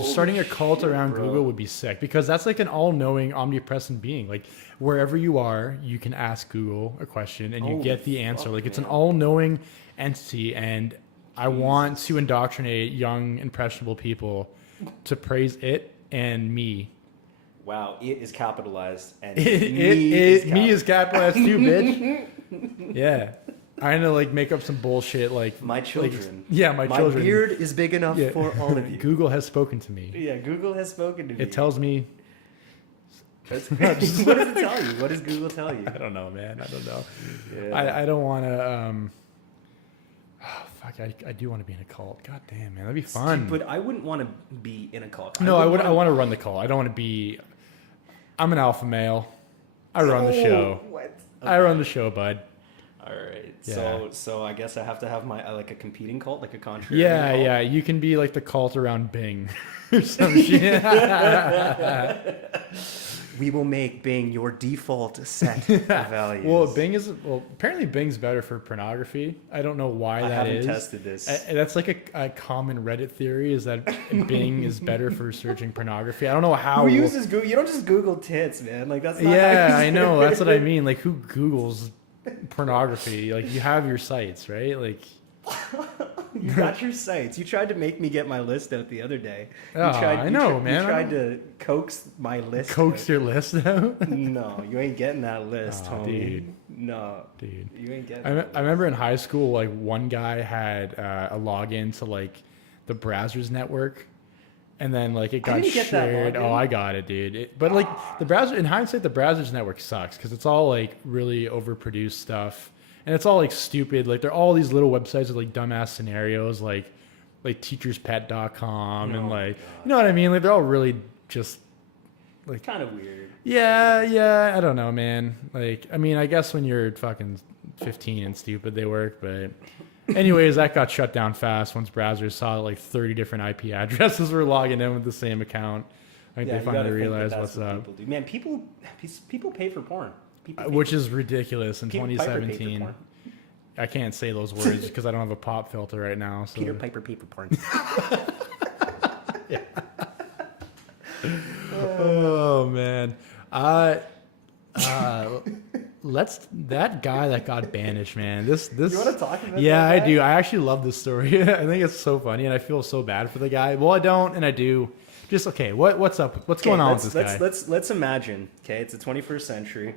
starting a cult around Google would be sick because that's an all-knowing, omnipresent being. Wherever you are, you can ask Google a question and you get the answer. It's an all-knowing entity, and I want to indoctrinate young, impressionable people to praise it and me. Wow, it is capitalized and me is capitalized too, bitch. Yeah. I know, make up some bullshit my children. My children. My beard is big enough for all of you. Google has spoken to me. Yeah, Google has spoken to me. It tells me. What does it tell you? What does Google tell you? I don't know, man. I don't know. Yeah. I don't want to. Fuck! I do want to be in a cult. God damn, man, that'd be fun. But I wouldn't want to be in a cult. No, I would. I want to run the cult. I don't want to be. I'm an alpha male. I run the show. What? Okay. I run the show, bud. All right. Yeah. So I guess I have to have my a competing cult, a contrarian Yeah, cult. yeah. You can be the cult around Bing or some shit. We will make Bing your default set of values. Well, apparently Bing's better for pornography. I don't know why that is. I haven't tested this. That's a common Reddit theory is that Bing is better for searching pornography. I don't know how. Who uses Google? You don't just Google tits, man. That's not. Yeah, I know. That's what I mean. Who Googles pornography? You have your sites, right? You got your sites. You tried to make me get my list out the other day. I know, man. You tried to coax my list. Coax your list out? No, you ain't getting that list, homie. Dude. No, dude. You ain't getting. I remember in high school, one guy had a login to the Brazzers network, and then it got shared. Oh, I got it, dude. But the browser, in hindsight, the Brazzers network sucks because it's all really overproduced stuff. And it's all stupid. There are all these little websites with dumbass scenarios like teacherspet.com and you know what I mean? They're all really just kind of weird. Yeah, I don't know, man. I guess when you're fucking 15 and stupid they work. But anyways, that got shut down fast once browsers saw like 30 different IP addresses were logging in with the same account. I think they you finally gotta think realized that's what's what up. people do. Man, people pay for porn. People pay Which for- is ridiculous in Peter Piper paid for 2017. porn. I can't say those words because I don't have a pop filter right now. So. Peter Piper paid for porn. Oh man, let's that guy that got banished, man. This. You want to talk about Yeah, that I guy? do. I actually love this story. I think it's so funny, and I feel so bad for the guy. Well, I don't, and I do. Just okay. What's up? What's going on with this guy? Let's imagine. Okay, it's the 21st century.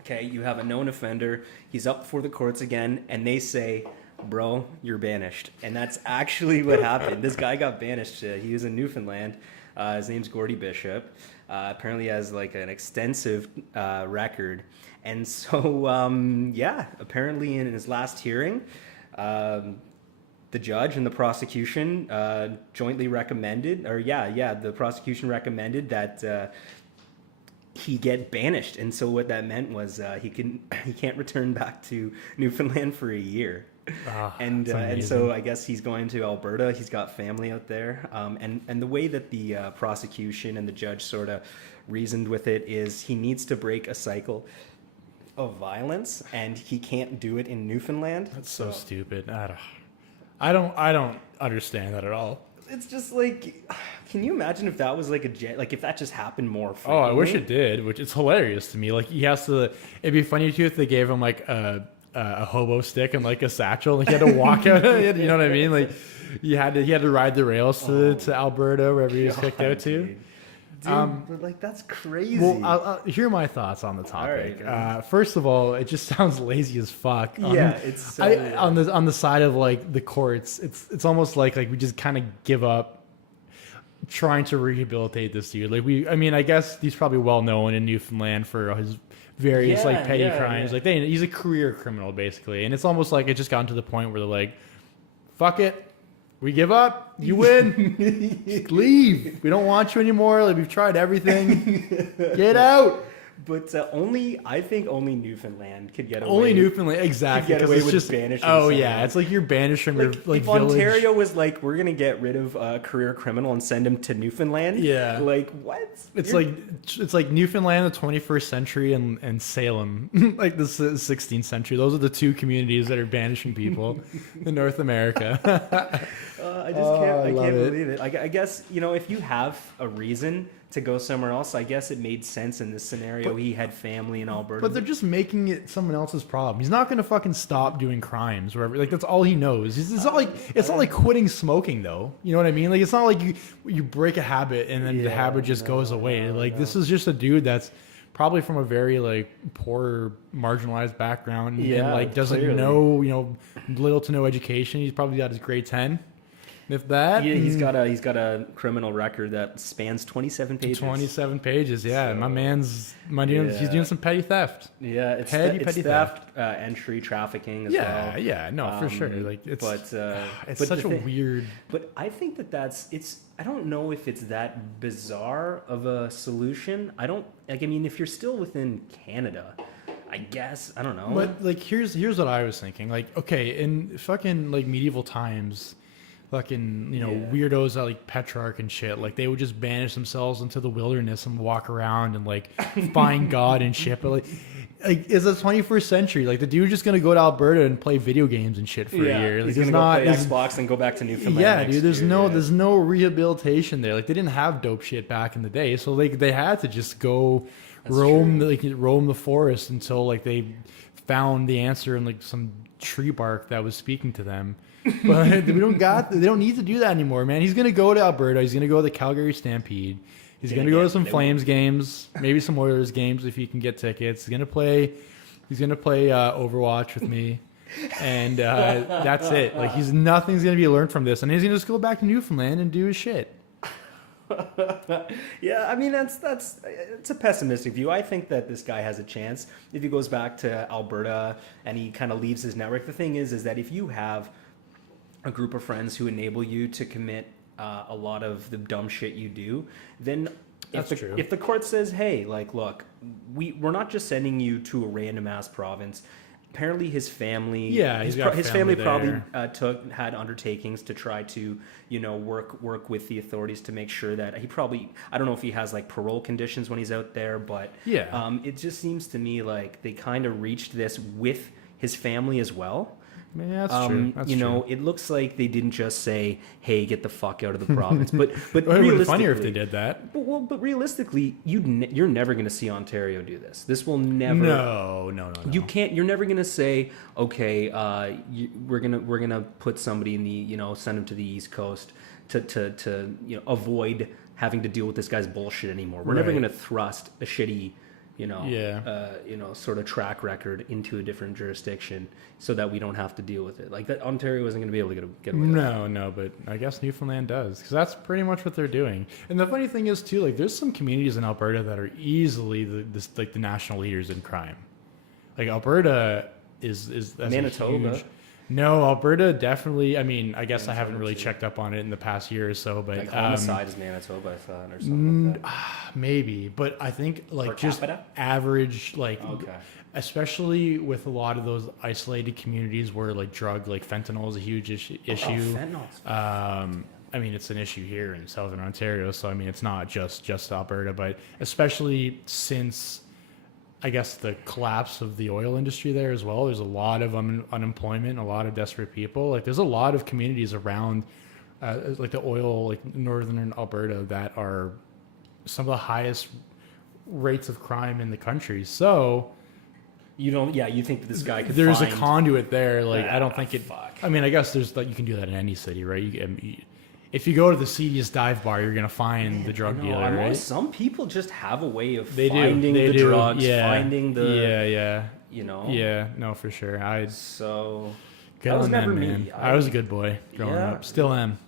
Okay, you have a known offender. He's up before the courts again, and they say, "Bro, you're banished." And that's actually what happened. This guy got banished. He was in Newfoundland. His name's Gordy Bishop. Apparently, he has like an extensive record, and so apparently in his last hearing. The judge and the prosecution jointly recommended, the prosecution recommended that he get banished, and so what that meant was he can't return back to Newfoundland for a year. And so I guess he's going to Alberta. He's got family out there, and the way that the prosecution and the judge sort of reasoned with it is he needs to break a cycle of violence, and he can't do it in Newfoundland. That's so stupid. I don't understand that at all. It's just like, can you imagine if that was like if that just happened more Oh, frequently? I wish it did, which is hilarious to me. Like he has to. It'd be funny too if they gave him like a hobo stick and like a satchel. Like he had to walk out. You know what I mean? Like he had to ride the rails to Alberta, wherever he was kicked out to. But like that's crazy. Well, I'll hear my thoughts on the topic. All right. First of all, it just sounds lazy as fuck. It's so on the side of like the courts. It's almost like we just kind of give up trying to rehabilitate this dude. I guess he's probably well known in Newfoundland for his various petty crimes. Yeah. He's a career criminal basically, and it's almost like it just gotten to the point where they're like, "Fuck it." We give up. You win. Just leave. We don't want you anymore. Like we've tried everything. Get out. But I think only Newfoundland could get away. Only Newfoundland, exactly. Could get 'cause away it's with just banishing Oh someone. yeah, it's like you're banished from your Like, like if village. Ontario was like, we're gonna get rid of a career criminal and send him to Newfoundland. Yeah. Like what? It's like Newfoundland, the 21st century, and Salem, like the 16th century. Those are the two communities that are banishing people in North America. I can't love it. believe it. I guess, if you have a reason to go somewhere else, I guess it made sense in this scenario. He had family in Alberta. But they're just making it someone else's problem. He's not going to fucking stop doing crimes wherever. Like that's all he knows. It's not like quitting smoking though. You know what I mean? Like it's not like you break a habit and then the habit just goes away. This is just a dude that's probably from a very like poor, marginalized background and like doesn't clearly. know little to no education. He's probably got his grade 10. If that, he's got a criminal record that spans 27 pages. 27 pages. Yeah, So, he's doing some petty theft. Yeah, it's Petty theft, entry, trafficking as well. Yeah, no, for sure. Like it's but such a weird. But I think I don't know if it's that bizarre of a solution. If you're still within Canada, I guess, I don't know. But like here's what I was thinking. Like okay, in fucking like medieval times, fucking weirdos like Petrarch and shit, like they would just banish themselves into the wilderness and walk around and like find God and shit. But like it's the 21st century. Like the dude's just gonna go to Alberta and play video games and shit for a year. Like, he's gonna go play Xbox and go back to Newfoundland. Yeah, next dude. There's year, there's no rehabilitation there. Like they didn't have dope shit back in the day, so like they had to just go roam the forest until like they found the answer in like some tree bark that was speaking to them. But they don't need to do that anymore, man. He's gonna go to Alberta. He's gonna go to the Calgary Stampede. He's gonna go to some Flames games, maybe some Oilers games if he can get tickets. He's gonna play Overwatch with me, and that's it. Like nothing's gonna be learned from this, and he's gonna just go back to Newfoundland and do his shit. Yeah, I mean that's it's a pessimistic view. I think that this guy has a chance if he goes back to Alberta and he kind of leaves his network. The thing is that if you have a group of friends who enable you to commit a lot of the dumb shit you do, then if the court says, hey, like, look, we're not just sending you to a random ass province apparently his family, Yeah, he's got his family family there. probably had undertakings to try to, you know, work with the authorities to make sure that he probably, I don't know if he has like parole conditions when he's out there, but Yeah. it just seems to me like they kind of reached this with his family as well. Yeah, that's true. That's You know, true. it looks like they didn't just say, "Hey, get the fuck out of the province," but Well, it would be funnier if realistically, they did that. but realistically, you're never going to see Ontario do this. This will never. No. You can't. You're never gonna say, okay, we're gonna put somebody in the, you know, send them to the East Coast to you know, avoid having to deal with this guy's bullshit anymore. We're never Right. gonna thrust a shitty, you know, Yeah. you know, sort of track record into a different jurisdiction so that we don't have to deal with it. Like that, Ontario isn't gonna be able to get away with that. No, but I guess Newfoundland does, because that's pretty much what they're doing. And the funny thing is too, like there's some communities in Alberta that are easily the national leaders in crime. Like Alberta is that's a Manitoba. huge. No, Alberta definitely. I mean, I guess I haven't Manitoba really too. checked up on it in the past year or so, but Like homicide is Manitoba, I thought, or something like that. maybe. But I think like Per just capita? average, like Okay. especially with a lot of those isolated communities where like like fentanyl is a huge issue. I mean, it's an issue here in Southern Ontario, so I mean, it's not just Alberta, but especially since I guess the collapse of the oil industry there as well. There's a lot of unemployment, a lot of desperate people. Like there's a lot of communities around, like the oil, like northern Alberta, that are some of the highest rates of crime in the country. So You don't. Yeah, you think that this guy could? there's find, a conduit there. Like I don't think it. fuck. I mean, I guess there's like you can do that in any city, right? If you go to the seediest dive bar, you're gonna find the drug No, dealer, I'm right? honest, some people just have a way of They finding do. They the do. drugs, Yeah. finding the, yeah. you know. Yeah, no, for sure. So Good that was on never them, me. man. I was a good boy growing Yeah. up. Still am.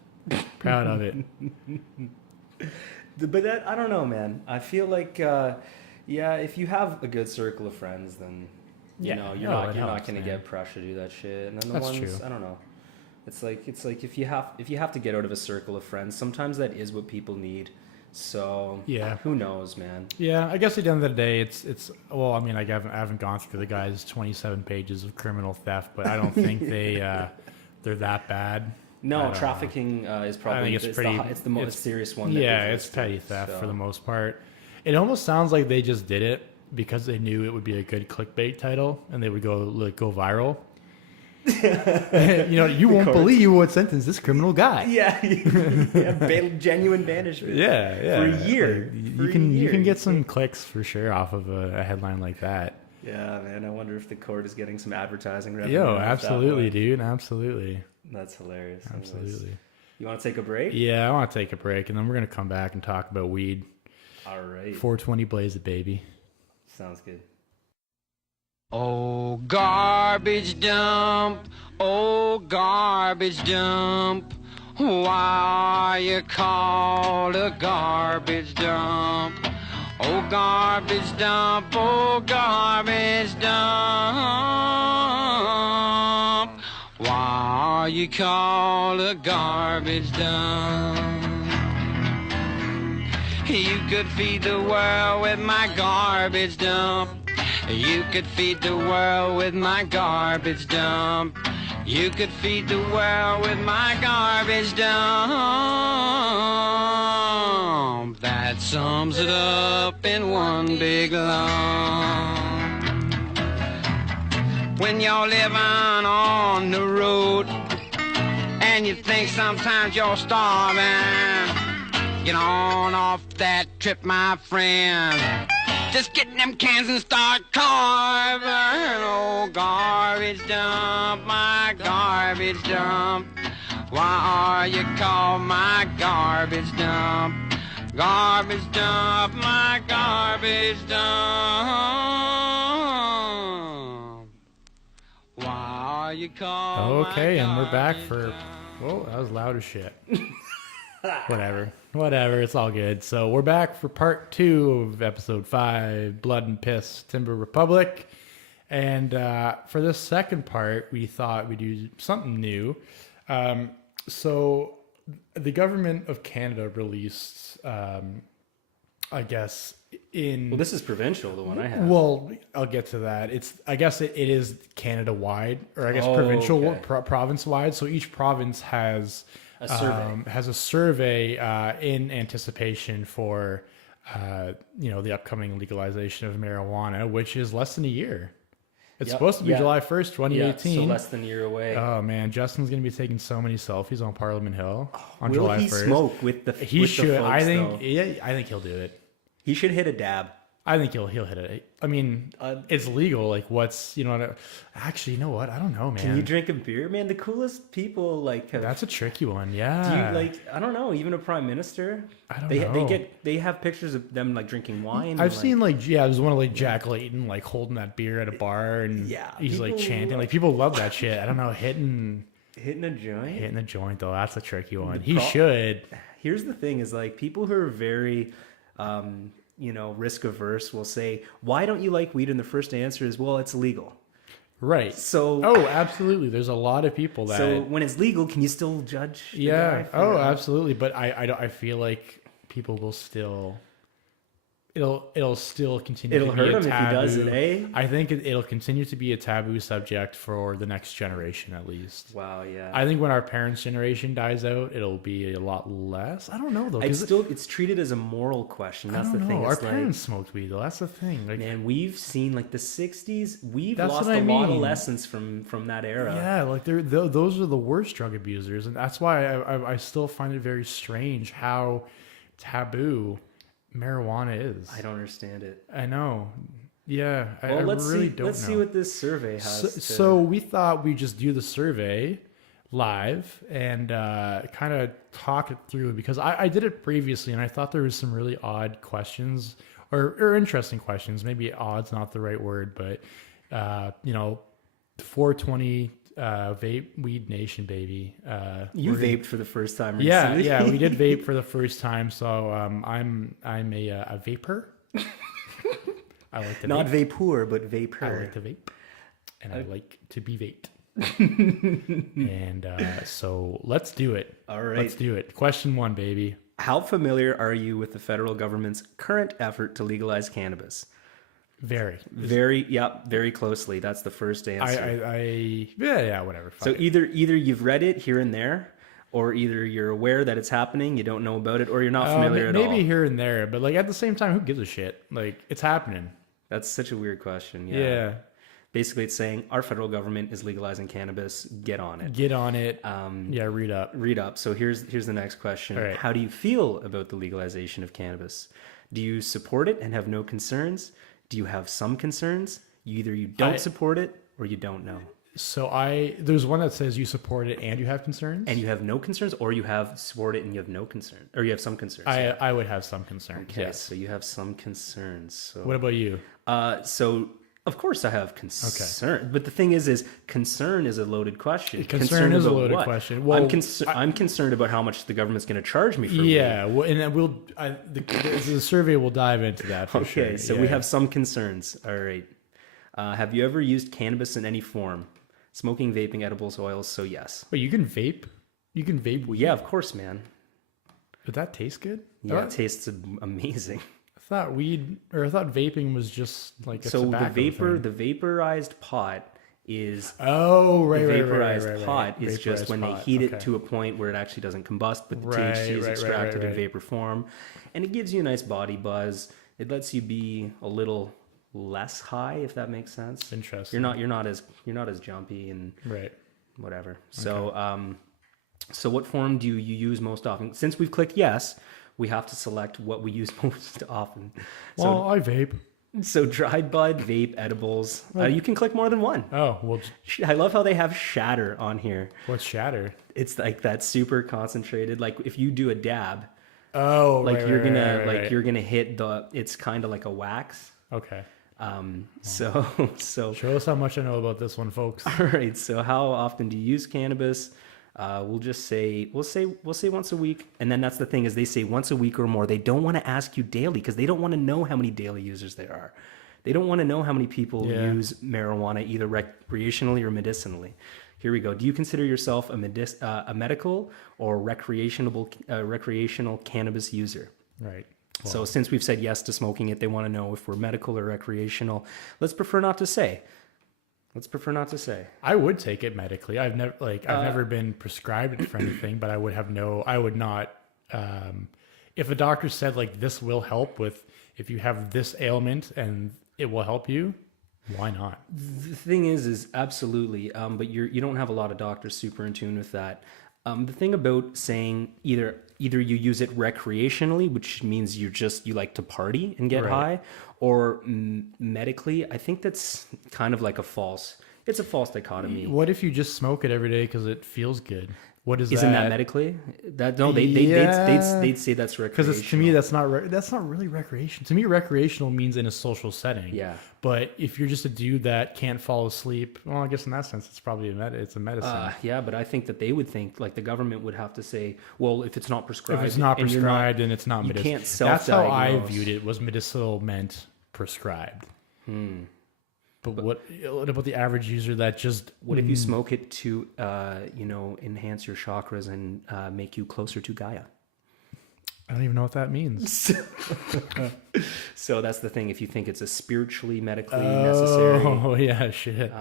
Proud of it. But that, I don't know, man. I feel like, yeah, if you have a good circle of friends, then you Yeah. know No, you're it not helps, gonna man. get pressure to do that shit. And then the That's ones, true. I don't know. It's like if you have to get out of a circle of friends, sometimes that is what people need. So Yeah. who knows, man. Yeah, I guess at the end of the day, it's well, I mean, I haven't gone through the guy's 27 pages of criminal theft, but I don't think they're that bad. I No, don't know. trafficking is probably it's pretty- it's the most it's- serious one. That Yeah, they've it's listed, petty theft for so. the most part. It almost sounds like they just did it because they knew it would be a good clickbait title and they would go viral. You know, you won't course. believe what sentence this criminal got. Yeah, genuine banishment. Yeah. For a year. You can get some clicks for sure off of a headline like that. Yeah, man. I wonder if the court is getting some advertising revenue. Yo, off that absolutely, one. dude. Absolutely. That's hilarious. Anyways, Absolutely. you want to take a break? Yeah, I want to take a break and then we're going to come back and talk about weed. All right. 420 blaze it, baby. Sounds good. Oh, garbage dump, oh, garbage dump. Why you called a garbage dump? Oh, garbage dump, oh, garbage dump. Why you called a garbage dump? You could feed the world with my garbage dump. You could feed the world with my garbage dump. You could feed the world with my garbage dump. That sums it up in one big lump. When you're living on the road and you think sometimes you're starving, get on off that trip, my friend. Just get them cans and start carving. Oh, garbage dump, my garbage dump. Why are you called my garbage dump? Garbage dump, my garbage dump. Why are you called Okay, my and we're back garbage for. dump? Whoa, that was loud as shit. Whatever, it's all good. So we're back for part 2 of episode 5, Blood and Piss, Timber Republic. And for this second part, we thought we'd do something new. So the government of Canada released, I guess, in Well, this is provincial, the one I have. well, I'll get to that. I guess it is Canada wide, or I guess Oh, provincial, okay. province wide. So each province A survey. has a survey in anticipation for the upcoming legalization of marijuana, which is less than a year. It's Yep, supposed to be yeah. July 1st, Yeah, so 2018. less than a year away. Oh man, Justin's gonna be taking so many selfies on Parliament Hill on Will July he 1st. smoke with the He with should. The folks, I though? think. Yeah, I think he'll do it. He should hit a dab. I think he'll hit it. I mean, it's legal. Like, what's actually, you know what? I don't know, man. Can you drink a beer, man? The coolest people have. That's a tricky one. Do Yeah. you I don't know, even a prime minister? I don't they know. they have pictures of them like drinking wine. I've and, seen there's one of Jack Layton holding that beer at a bar and Yeah, he's people chanting. love- People love that shit. I don't know, hitting hitting a joint. the joint though. That's a tricky one. The He pro- should. Here's the thing: is people who are very, risk averse will say, "Why don't you like weed?" And the first answer is, "Well, it's legal." Right. So, Oh, absolutely. There's a lot of people that. so when it's legal, can you still judge? The Yeah. guy for- Oh, absolutely. But I feel like people will still. It'll still continue It'll to be hurt a him if he taboo. does it, eh? I think it'll continue to be a taboo subject for the next generation at least. Wow, yeah. I think when our parents' generation dies out, it'll be a lot less. I don't know though. 'Cause It's treated as a moral question. That's I the don't thing. know. Our It's parents smoked weed though. That's the thing. Like, man, we've seen the '60s. We've That's lost what I a lot of mean. lessons from that era. yeah, those are the worst drug abusers, and that's why I still find it very strange how taboo marijuana is. I don't understand it. I know. Yeah, Well, I let's really see. don't Let's know. see what this survey has. So we thought we'd just do the survey live and kind of talk it through because I did it previously and I thought there was some really odd questions or interesting questions. Maybe odd's not the right word, but 420 vape weed nation, baby. You vaped for the first time Yeah, recently. yeah, we did vape for the first time. So I'm a vapor. I like to Not vape. vapor, but vapor. I like to vape, and I like to be vaped. And so let's do it. All right. Let's do it. Question 1, baby. How familiar are you with the federal government's current effort to legalize cannabis? Very. Very closely. That's the first answer. Yeah, whatever. So Fuck it. either you've read it here and there, or either you're aware that it's happening, you don't know about it, or you're not familiar at all. maybe here and there, but at the same time, who gives a shit? It's happening. That's such a weird question. Yeah. Basically, it's saying our federal government is legalizing cannabis. Get on it. Get on it. Yeah, read up. Read up. So here's the next question. All right. How do you feel about the legalization of cannabis? Do you support it and have no concerns? Do you have some concerns? You don't support it or you don't know. So there's one that says you support it and you have concerns. And you have no concerns, or you have support it and you have no concern, or you have some concerns. I would have some concerns. Okay, Yes. so you have some concerns. So What about you? so of course I have concern, but the thing is concern is a loaded question. Concern is a about loaded what? question. Well, I'm concerned about how much the government's going to charge me for Yeah, well, and then the survey will dive into that for weed. sure. Okay, so we have some concerns. All right. Have you ever used cannabis in any form? Smoking, vaping, edibles, oils? So yes. Wait, you can vape? You can vape? Well, yeah, of course, man. But that tastes good? Yeah, it tastes amazing. I thought vaping was just like a So the tobacco thing. the vaporized pot is Oh, right, the right, vaporized right, right, pot right. is just Vaporized when pot, they heat okay. it to a point where it actually doesn't combust, but the Right, THC is right, extracted right. in vapor form, and it gives you a nice body buzz. It lets you be a little less high, if that makes sense. Interesting. You're not as jumpy and Right. whatever. So so what form do you use most often? Since we've clicked yes, we have to select what we use most often. Well, I vape. So dried bud, vape, edibles. You can click more than one. Oh, well, I love how they have shatter on here. what's shatter? It's like that super concentrated. Like if you do a dab, Oh, like right, you're right, gonna right, right. you're gonna hit the. It's kind of like a wax. Okay. So Show us how much I know about this one, folks. all right. So how often do you use cannabis? We'll say once a week, and then that's the thing is they say once a week or more. They don't want to ask you daily because they don't want to know how many daily users there are. They don't want to know how many people Yeah. use marijuana either recreationally or medicinally. Here we go. Do you consider yourself a medical or recreational cannabis user? Right. So since we've said yes to smoking it, they want to know if we're medical or recreational. Let's prefer not to say. I would take it medically. I've never been prescribed it for anything, but I would not. If a doctor said like this will help with if you have this ailment and it will help you, why not? The thing is absolutely. But you don't have a lot of doctors super in tune with that. The thing about saying either you use it recreationally, which means you like to party and get high, or medically, I think that's kind of like a false dichotomy. What if you just smoke it every day because it feels good? What is Isn't that? that medically? They'd say that's recreational. Because to me, that's not really recreation. To me, recreational means in a social setting. Yeah. But if you're just a dude that can't fall asleep, well, I guess in that sense, it's probably it's a medicine. Yeah, but I think that they would think, like the government would have to say, well, if it's not prescribed, If it's not prescribed and it's not you medicinal, can't self-diagnose. that's how I viewed it. Was medicinal meant prescribed? But what about the average user that just? What if you smoke it to, enhance your chakras and make you closer to Gaia? I don't even know what that means. So that's the thing. If you think it's a spiritually, medically necessary. Oh yeah, shit.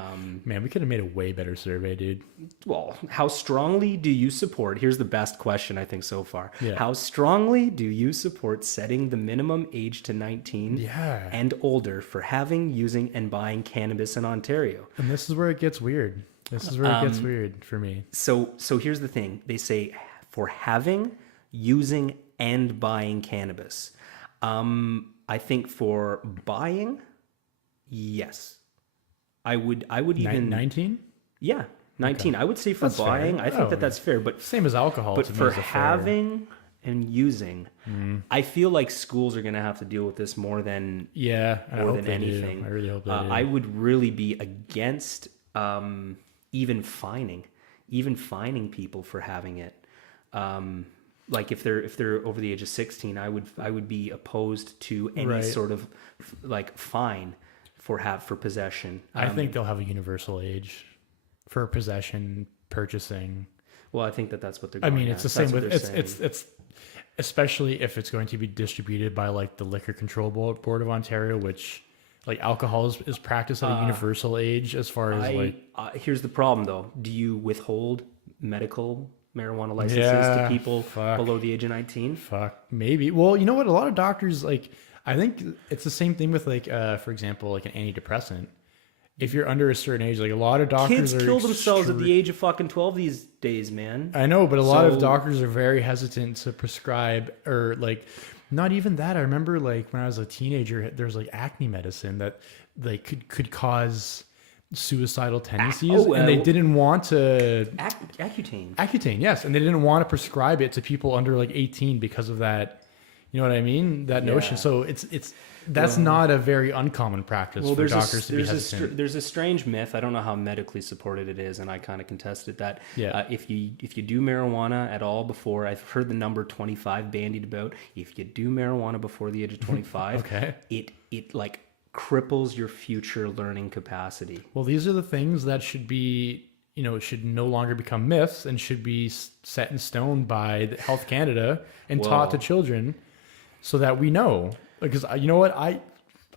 Man, we could have made a way better survey, dude. Well, how strongly do you support? Here's the best question I think so far. Yeah. How strongly do you support setting the minimum age to 19 and older for having, using, and buying cannabis in Ontario? And this is where it gets weird. This is where it gets weird for me. So here's the thing. They say for having, using, and buying cannabis. I think for buying, yes. I would even 19. Yeah, 19. Okay. I would say for that's buying, fair. I think that's fair. But same as alcohol. But for having and using, I feel like schools are going to have to deal with this more than anything. I really hope they do. I would really be against even fining people for having it. Like if they're over the age of 16, I would be opposed to any sort of like fine for possession. I think they'll have a universal age for possession, purchasing. Well, I think that's what they're. I mean, it's the same with it's especially if it's going to be distributed by like the Liquor Control Board of Ontario, which like alcohol is practiced at a universal age as far as here's the problem though. Do you withhold medical marijuana licenses to people below the age of 19? Maybe. Well, you know what? A lot of doctors, like, I think it's the same thing with like, for example, like an antidepressant. If you're under a certain age, like a lot of doctors kill themselves at the age of fucking 12 these days, man. I know, but a lot of doctors are very hesitant to prescribe or like, not even that. I remember like when I was a teenager, there was like acne medicine that like could cause suicidal tendencies, and they didn't want to Accutane, yes, and they didn't want to prescribe it to people under like 18 because of that. You know what I mean? That notion. So that's not a very uncommon practice for doctors to be hesitant. There's a strange myth. I don't know how medically supported it is, and I kind of contested that. If you do marijuana at all before, I've heard the number 25 bandied about. If you do marijuana before the age of 25, it like cripples your future learning capacity. Well, these are the things that should be, should no longer become myths and should be set in stone by Health Canada and taught to children so that we know. Because you know what? I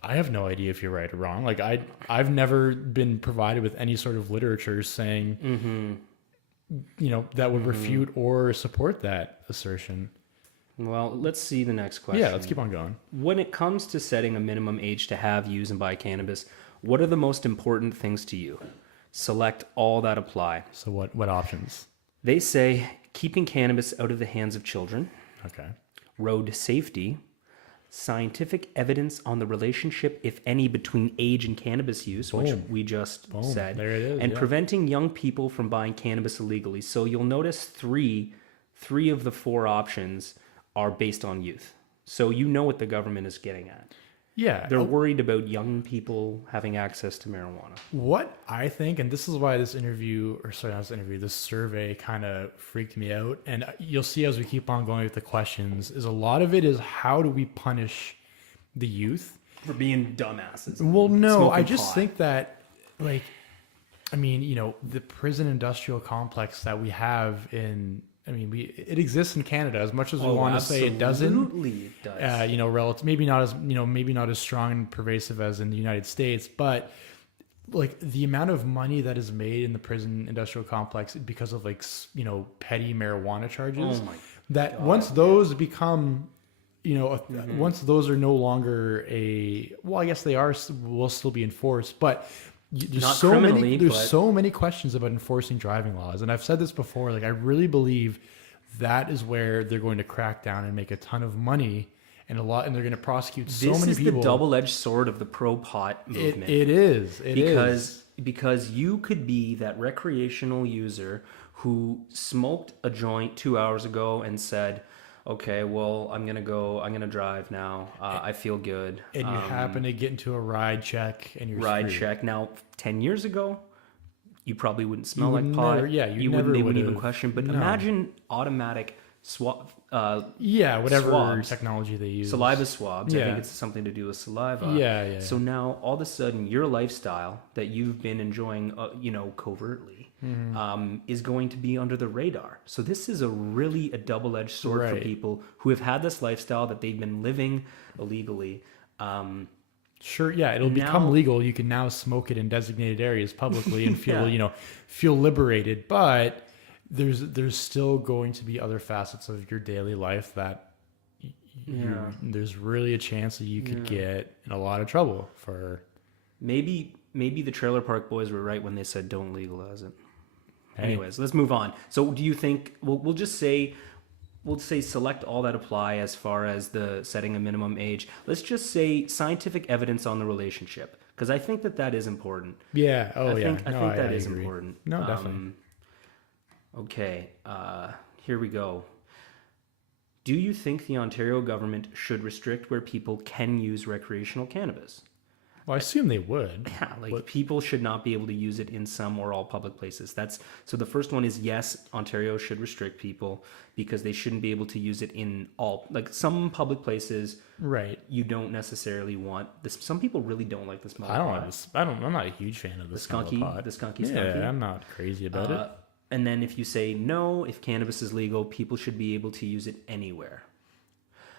have no idea if you're right or wrong. Like I've never been provided with any sort of literature saying, that would refute or support that assertion. Well, let's see the next question. Yeah, let's keep on going. When it comes to setting a minimum age to have, use, and buy cannabis, what are the most important things to you? Select all that apply. So what options? They say keeping cannabis out of the hands of children. Okay. Road safety. Scientific evidence on the relationship, if any, between age and cannabis use, which we just said. There it is. And preventing young people from buying cannabis illegally. So you'll notice three of the four options are based on youth. So you know what the government is getting at. Yeah. They're worried about young people having access to marijuana. What I think, and this is why this survey kind of freaked me out, and you'll see as we keep on going with the questions, is a lot of it is how do we punish the youth? For being dumbasses. Well, no, I just think that, like, I mean, the prison industrial complex that we have in I mean, it exists in Canada as much as we want to say it doesn't. Absolutely, it does. You know, relative, maybe not as maybe not as strong and pervasive as in the United States, but like the amount of money that is made in the prison industrial complex because of like petty marijuana charges. Oh my that God, once those become, once those are no longer I guess they will still be enforced, but there's Not so many criminally, but- so many questions about enforcing driving laws, and I've said this before. Like, I really believe that is where they're going to crack down and make a ton of money, and they're going to prosecute so many people. This is the double-edged sword of the pro-pot movement. It is because you could be that recreational user who smoked a joint 2 hours ago and said, okay, well, I'm gonna drive now. I feel good. And you happen to get into a ride check, and you're ride screwed. check. Now, 10 years ago, you probably wouldn't smell You like would pot. never- yeah, you never they wouldn't even would've- question. But no. imagine automatic swab, Whatever swabs. technology they use. saliva swabs. I Yeah. think it's something to do with saliva. Yeah. So now, all of a sudden, your lifestyle that you've been enjoying, covertly, is going to be under the radar. So this is a double-edged sword for Right. people who have had this lifestyle that they've been living illegally. Sure, yeah, it'll Now- become legal. You can now smoke it in designated areas publicly and feel, Yeah. feel liberated. But there's still going to be other facets of your daily life that there's really a chance that you could get in a lot of trouble for. Maybe the Trailer Park Boys were right when they said don't legalize it. Hey. Anyways, let's move on. So do you think we'll just say select all that apply as far as the setting a minimum age. Let's just say scientific evidence on the relationship, because I think that is important. Yeah. Oh, I yeah. think that is agree. important. No, definitely. Okay, here we go. Do you think the Ontario government should restrict where people can use recreational cannabis? Well, I assume they would. Yeah, like people should not be able to use it in some or all public places. So the first one is yes, Ontario should restrict people because they shouldn't be able to use it in all, like some public places. Right. You don't necessarily want this. Some people really don't like the smell. I'm not a huge fan of the smell of pot. skunky. Yeah, I'm not crazy about it. And then if you say no, if cannabis is legal, people should be able to use it anywhere.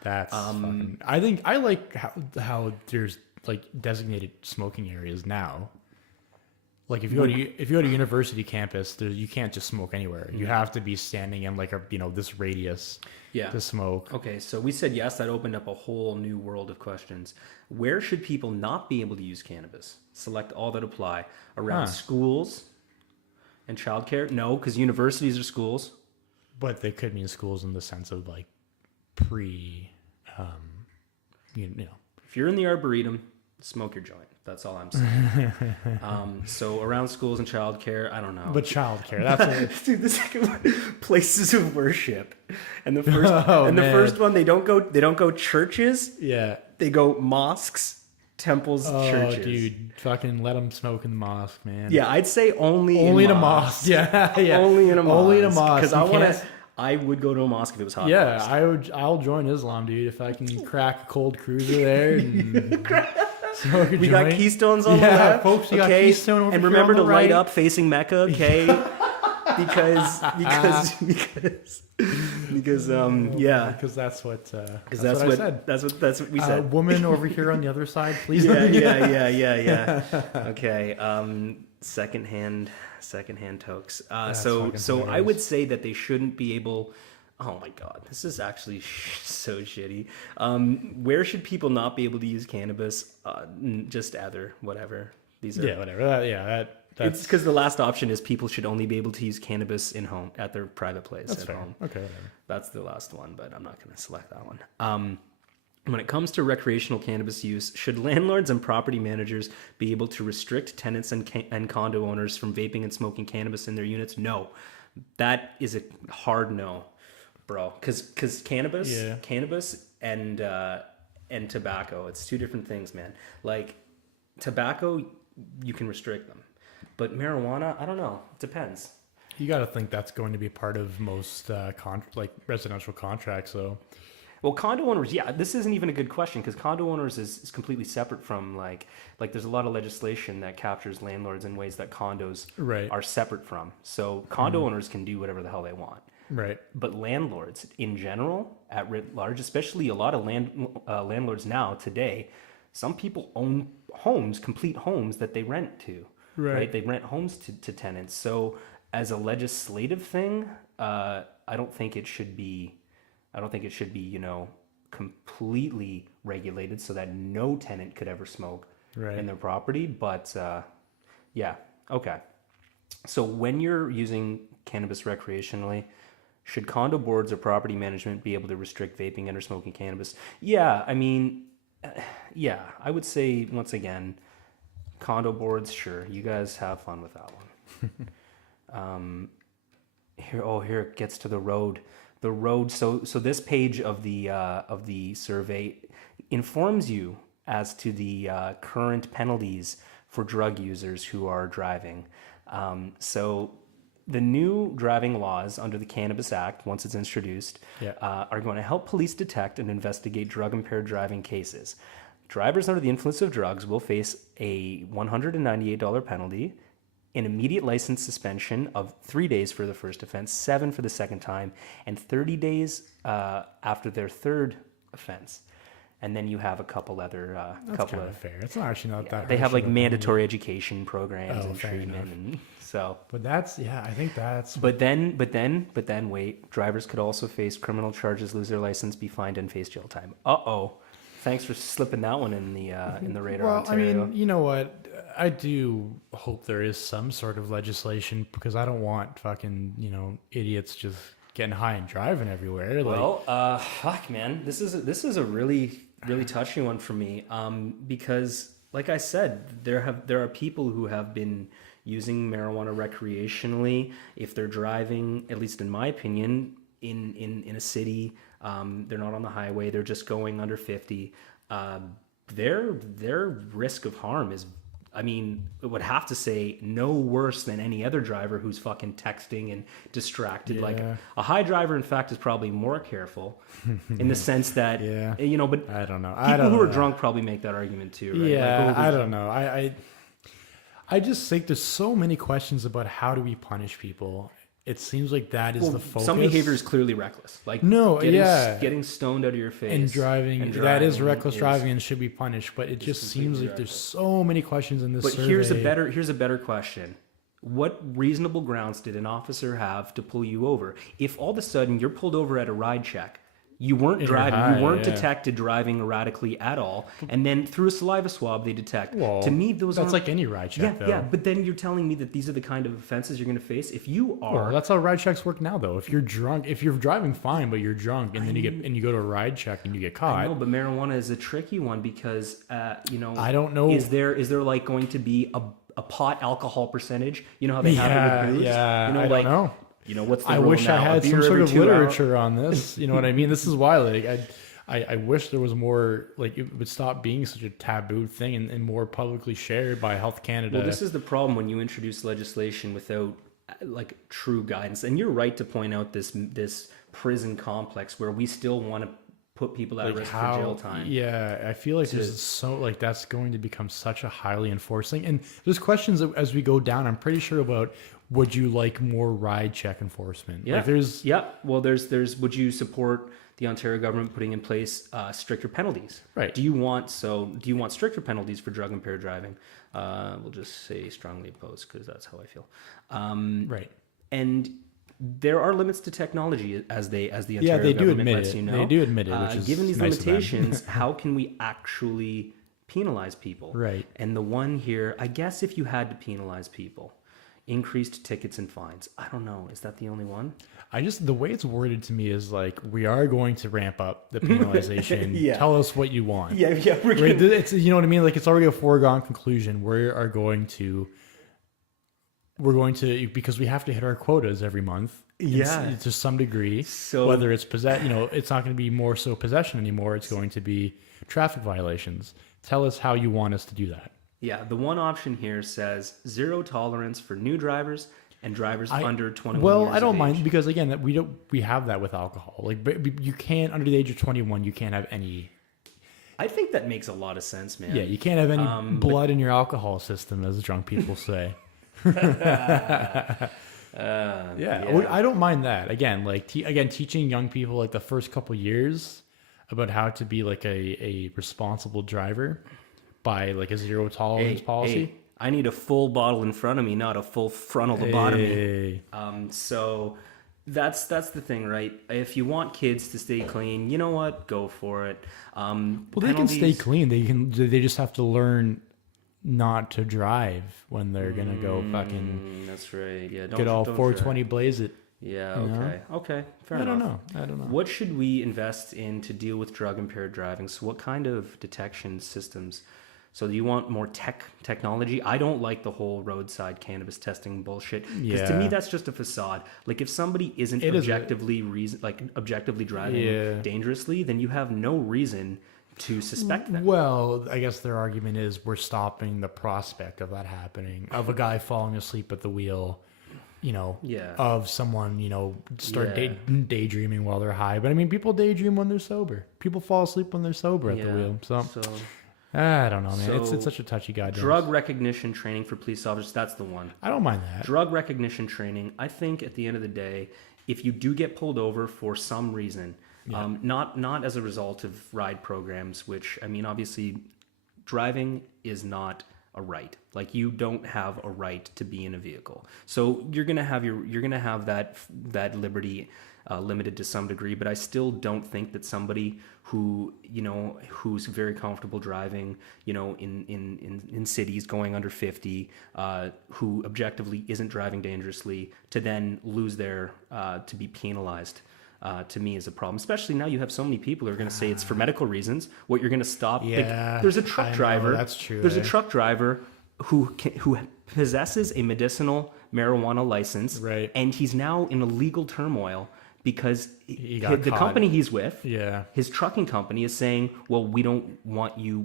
That's fucking. I think I like how there's like designated smoking areas now. Like if you go to university campus, you can't just smoke anywhere. You have to be standing in like this radius to smoke. Okay, so we said yes. That opened up a whole new world of questions. Where should people not be able to use cannabis? Select all that apply. Around schools and childcare? No, because universities are schools. But they could mean schools in the sense of like If you're in the Arboretum, smoke your joint. That's all I'm saying. So around schools and childcare, I don't know. But childcare, that's Dude, the second one, places of worship, and the first man. first one they don't go churches. yeah. They go mosques, temples, churches. Dude, fucking let them smoke in the mosque, man. Yeah, I'd say only Only in a mosques. mosque. Yeah. Only in a mosque. Only in a mosque. Because I would go to a mosque if it was hot. Yeah, dogs. I'll join Islam, dude, if I can crack a cold cruiser there and smoke a We got joint. Keystones on the Yeah, left. folks, you got okay? Keystone over and here remember on to the light right. up facing Mecca, okay? because yeah. Because that's what Because I said. that's what we said. Woman over here on the other side, please. Yeah. Okay. Secondhand tokes. So fucking I would say that they shouldn't be able. Oh my God, this is actually so shitty. Where should people not be able to use cannabis? Just whatever. These are. Yeah, whatever. That's It's because the last option is people should only be able to use cannabis in home at their private place that's at fair. home. Okay, whatever. That's the last one, but I'm not going to select that one. When it comes to recreational cannabis use, should landlords and property managers be able to restrict tenants and condo owners from vaping and smoking cannabis in their units? No. That is a hard no, bro. Because cannabis and tobacco, it's two different things, man. Like tobacco, you can restrict them. But marijuana, I don't know. It depends. You got to think that's going to be part of most residential contracts, though. Well, condo owners, yeah, this isn't even a good question because condo owners is completely separate from like there's a lot of legislation that captures landlords in ways that condos Right. are separate from. So condo owners can do whatever the hell they want. Right. But landlords in general, at writ large, especially a lot of landlords now today, some people own homes, complete homes that they rent to. Right? They rent homes to tenants. So as a legislative thing, I don't think it should be. Completely regulated so that no tenant could ever smoke in their property. But yeah, okay. So when you're using cannabis recreationally, should condo boards or property management be able to restrict vaping and or smoking cannabis? Yeah, I mean, yeah, I would say once again, condo boards, sure, you guys have fun with that one. Here it gets to the road. The road. So this page of the survey informs you as to the current penalties for drug users who are driving. So the new driving laws under the Cannabis Act, once it's introduced, are going to help police detect and investigate drug-impaired driving cases. Drivers under the influence of drugs will face a $198 penalty, an immediate license suspension of 3 days for the first offense, 7 for the second time, and 30 days after their third offense. And then you have a couple other That's kind of fair. It's not actually not that. They have like mandatory education programs and treatment, and so. But that's I think that's. But then, wait. Drivers could also face criminal charges, lose their license, be fined, and face jail time. Thanks for slipping that one in the radar. Well, Ontario. I mean, you know what? I do hope there is some sort of legislation because I don't want fucking idiots just getting high and driving everywhere. Well, fuck, man, this is a really touchy one for me. Because like I said, there are people who have been using marijuana recreationally. If they're driving, at least in my opinion, in a city, they're not on the highway. They're just going under 50. Their risk of harm is, I mean, it would have to say no worse than any other driver who's fucking texting and distracted. Like a high driver, in fact, is probably more careful in the sense that, but I don't know. People who are drunk probably make that argument too, right? Yeah, I don't know. I just think there's so many questions about how do we punish people. It seems like that is the focus. Some behavior is clearly reckless. Like getting stoned out of your face and driving that is reckless driving and should be punished. But it just seems like there's so many questions in this survey. But here's a better question. What reasonable grounds did an officer have to pull you over? If all of a sudden you're pulled over at a ride check, you weren't driving, you weren't detected driving erratically at all, and then through a saliva swab they detect. Well, to me, that's like any ride check, though. Yeah, but then you're telling me that these are the kind of offenses you're going to face if you are. Well, that's how ride checks work now, though. If you're drunk, if you're driving fine, but you're drunk, and then you go to a ride check and you get caught. I know, but marijuana is a tricky one because I don't know. Is there like going to be a pot alcohol percentage? You know how they have it with booze? Yeah, I don't know. What's the I rule wish now? I had some sort of literature on this. You know what I mean? This is why, I wish there was more, it would stop being such a taboo thing and more publicly shared by Health Canada. Well, this is the problem when you introduce legislation without true guidance. And you're right to point out this prison complex where we still want to put people at risk for jail time. Yeah, I feel like that's going to become such a highly enforced thing. And there's questions as we go down, I'm pretty sure, about would you like more ride check enforcement? Yeah. There's would you support the Ontario government putting in place stricter penalties? Do you want stricter penalties for drug impaired driving? We'll just say strongly opposed because that's how I feel. Right. And there are limits to technology as the Ontario government lets you know. They do admit it. Which is given these nice limitations, how can we actually penalize people? Right. And the one here, I guess, if you had to penalize people, increased tickets and fines. I don't know. Is that the only one? The way it's worded to me is we are going to ramp up the penalization. Yeah. Tell us what you want. Yeah. It's, you know what I mean? It's already a foregone conclusion. We're going to, because we have to hit our quotas every month. Yeah. To some degree. So whether it's it's not going to be more so possession anymore. It's going to be traffic violations. Tell us how you want us to do that. Yeah, the one option here says 0 tolerance for new drivers and drivers under 21 years Well, I don't of mind age. because again, we have that with alcohol. You can't, under the age of 21, you can't have any. I think that makes a lot of sense, man. Yeah, you can't have any blood in your alcohol system, as drunk people say. Yeah, I don't mind that. Again, like teaching young people like the first couple years about how to be like a responsible driver by like a zero tolerance policy. Hey, I need a full bottle in front of me, not a full frontal lobotomy. So that's the thing, right? If you want kids to stay clean, you know what? Go for it. Well, they can stay clean. They just have to learn not to drive when they're gonna go fucking. That's right. Yeah. Get all 420 blaze it. Yeah. Okay. Okay. Fair enough. I don't know. What should we invest in to deal with drug impaired driving? So, what kind of detection systems? So, do you want more technology? I don't like the whole roadside cannabis testing bullshit because to me that's just a facade. Like, if somebody isn't objectively driving dangerously, then you have no reason to suspect them. Well, I guess their argument is we're stopping the prospect of that happening, of a guy falling asleep at the wheel, of someone, daydreaming while they're high. But I mean, people daydream when they're sober. People fall asleep when they're sober at the wheel. So I don't know, man. It's such a touchy goddamn. Drug recognition training for police officers, that's the one. I don't mind that. Drug recognition training, I think at the end of the day, if you do get pulled over for some reason, not as a result of ride programs, which, I mean, obviously driving is not a right. Like, you don't have a right to be in a vehicle. So you're going to have that liberty limited to some degree, but I still don't think that somebody who's very comfortable driving, in cities going under 50, who objectively isn't driving dangerously, to then lose their to be penalized. To me is a problem, especially now you have so many people who are going to say it's for medical reasons. What you're going to stop? There's a truck driver. That's true. There's a truck driver who possesses a medicinal marijuana license, right? And he's now in a legal turmoil because the company he's with, his trucking company, is saying, well, we don't want you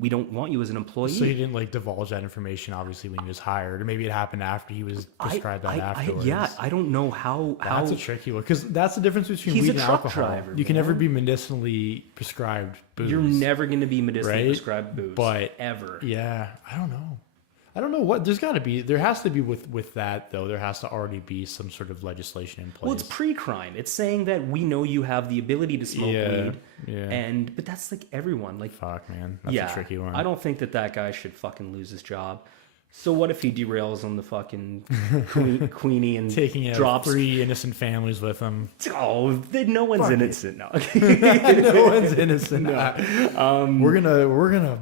as an employee. So he didn't like divulge that information, obviously, when he was hired, or maybe it happened after he was prescribed afterwards. I don't know how. That's a tricky one, because that's the difference between weed and alcohol. Driver, you can never be medicinally prescribed booze. You're never going to be medicinally prescribed booze, but ever. Yeah, I don't know what there has to be with that, though. There has to already be some sort of legislation in place. Well, it's pre-crime. It's saying that we know you have the ability to smoke weed, but that's like everyone. Like, fuck, man, that's a tricky one. I don't think that guy should fucking lose his job. So what if he derails on the fucking Queenie and taking drops 3 innocent families with him? Oh, no one's innocent now. No one's innocent. No. We're gonna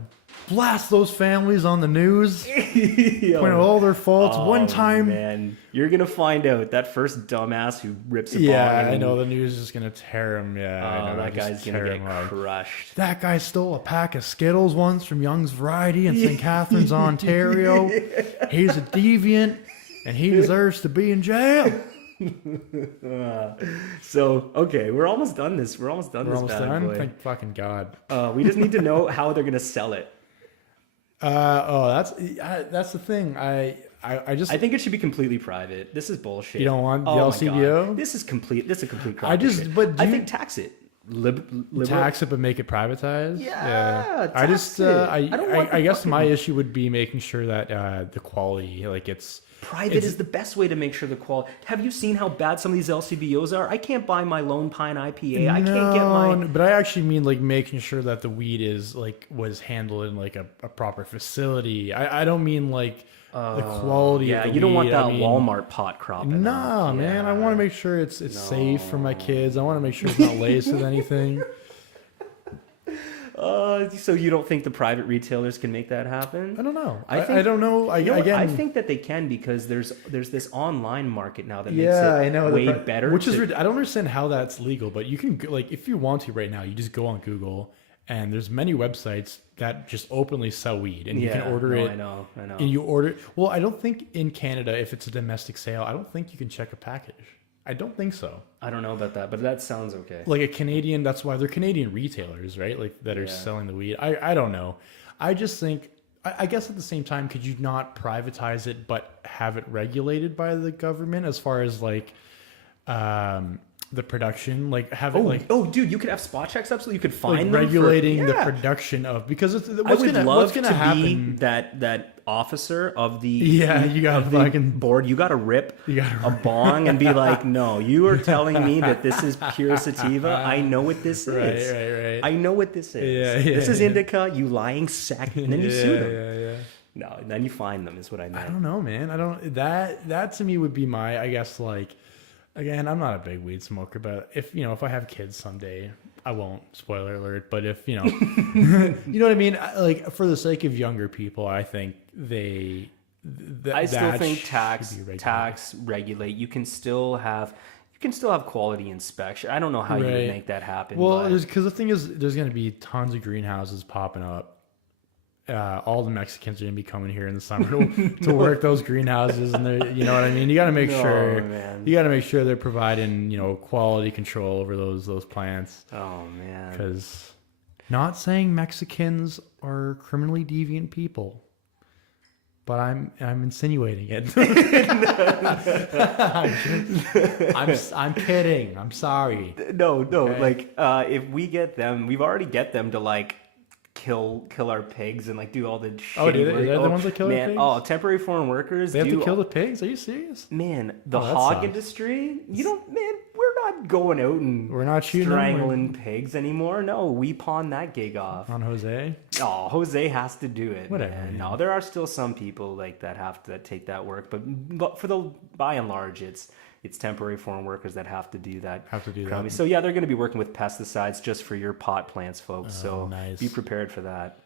blast those families on the news, point out all their faults one time. Man, you're gonna find out that first dumbass who rips a bong. Yeah, I know the news is gonna tear him. Yeah, that guy's gonna get crushed. That guy stole a pack of Skittles once from Young's Variety in St. Catharines, Ontario. He's a deviant, and he deserves to be in jail. So okay, we're almost done. We're almost done. Boy. Thank fucking God. We just need to know how they're gonna sell it. That's the thing. I think it should be completely private. This is bullshit. You don't want the LCBO? This is a complete crap. I think tax it. Tax it, but make it privatized. Yeah. I guess my issue would be making sure that the quality, like it's. Private is the best way to make sure the quality. Have you seen how bad some of these LCBOs are? I can't buy my Lone Pine IPA. I can't get my. But I actually mean like making sure that the weed is was handled in like a proper facility. I don't mean like the quality. Yeah, of the you don't want weed. that Walmart pot cropping. No, man. I want to make sure it's safe for my kids. I want to make sure it's not laced with anything. So you don't think the private retailers can make that happen? I don't know. I don't know. I think that they can, because there's this online market now that makes it way better. Which is I don't understand how that's legal, but you can, like, if you want to right now, you just go on Google and there's many websites that just openly sell weed, and you can order it. I know. And you order it. Well, I don't think in Canada, if it's a domestic sale, I don't think you can check a package. I don't think so. I don't know about that, but that sounds okay. Like a Canadian, that's why they're Canadian retailers, right? Like that are selling the weed. I don't know. I just think, I guess at the same time, could you not privatize it but have it regulated by the government as far as like the production, like have it like dude, you could have spot checks up so you could find like them regulating the yeah. production of, because it's, I would love what's gonna to happen. be that officer of the You got of to the fucking board. You got to rip gotta a bong and be like, no, you are telling me that this is pure sativa. I know what this is. Right. I know what this is. This is indica. You lying sack, and then you sue them. Yeah. No, and then you find them. Is what I meant. I don't know, man. I don't that to me would be my, I guess, like, again, I'm not a big weed smoker, but if I have kids someday, I won't, spoiler alert, but if you know what I mean, like for the sake of younger people, I think I still think tax regulate. You can still have quality inspection. I don't know how you would make that happen. Well, because the thing is, there's going to be tons of greenhouses popping up. All the Mexicans are going to be coming here in the summer to work those greenhouses, and you know what I mean. You got to make sure they're providing quality control over those plants. Oh man, because not saying Mexicans are criminally deviant people, but I'm insinuating it. I'm kidding. I'm sorry. No. Okay. Like if we get them, we've already get them to like kill our pigs and like do all the shitty Oh, do they? work. They're the ones that kill their pigs? Oh, temporary foreign workers. They have to kill the pigs? Are you serious? Man, the that hog sucks. industry. We're not going out and We're not shooting strangling pigs anymore. No, we pawn that gig off. On Jose? Oh, Jose has to do it. Whatever, Man. man. No, there are still some people like that have to take that work, but for the by and large, it's temporary foreign workers that have to do that. So yeah, they're going to be working with pesticides just for your pot plants, folks. So nice. Be prepared for that.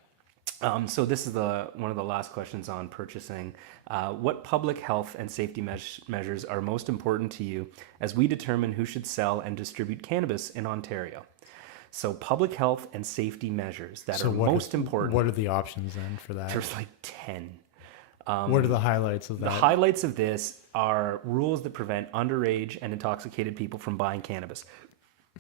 So this is one of the last questions on purchasing. What public health and safety measures are most important to you as we determine who should sell and distribute cannabis in Ontario? So public health and safety measures that are most important. What are the options then for that? There's like 10. What are the highlights of that? The highlights of this are rules that prevent underage and intoxicated people from buying cannabis.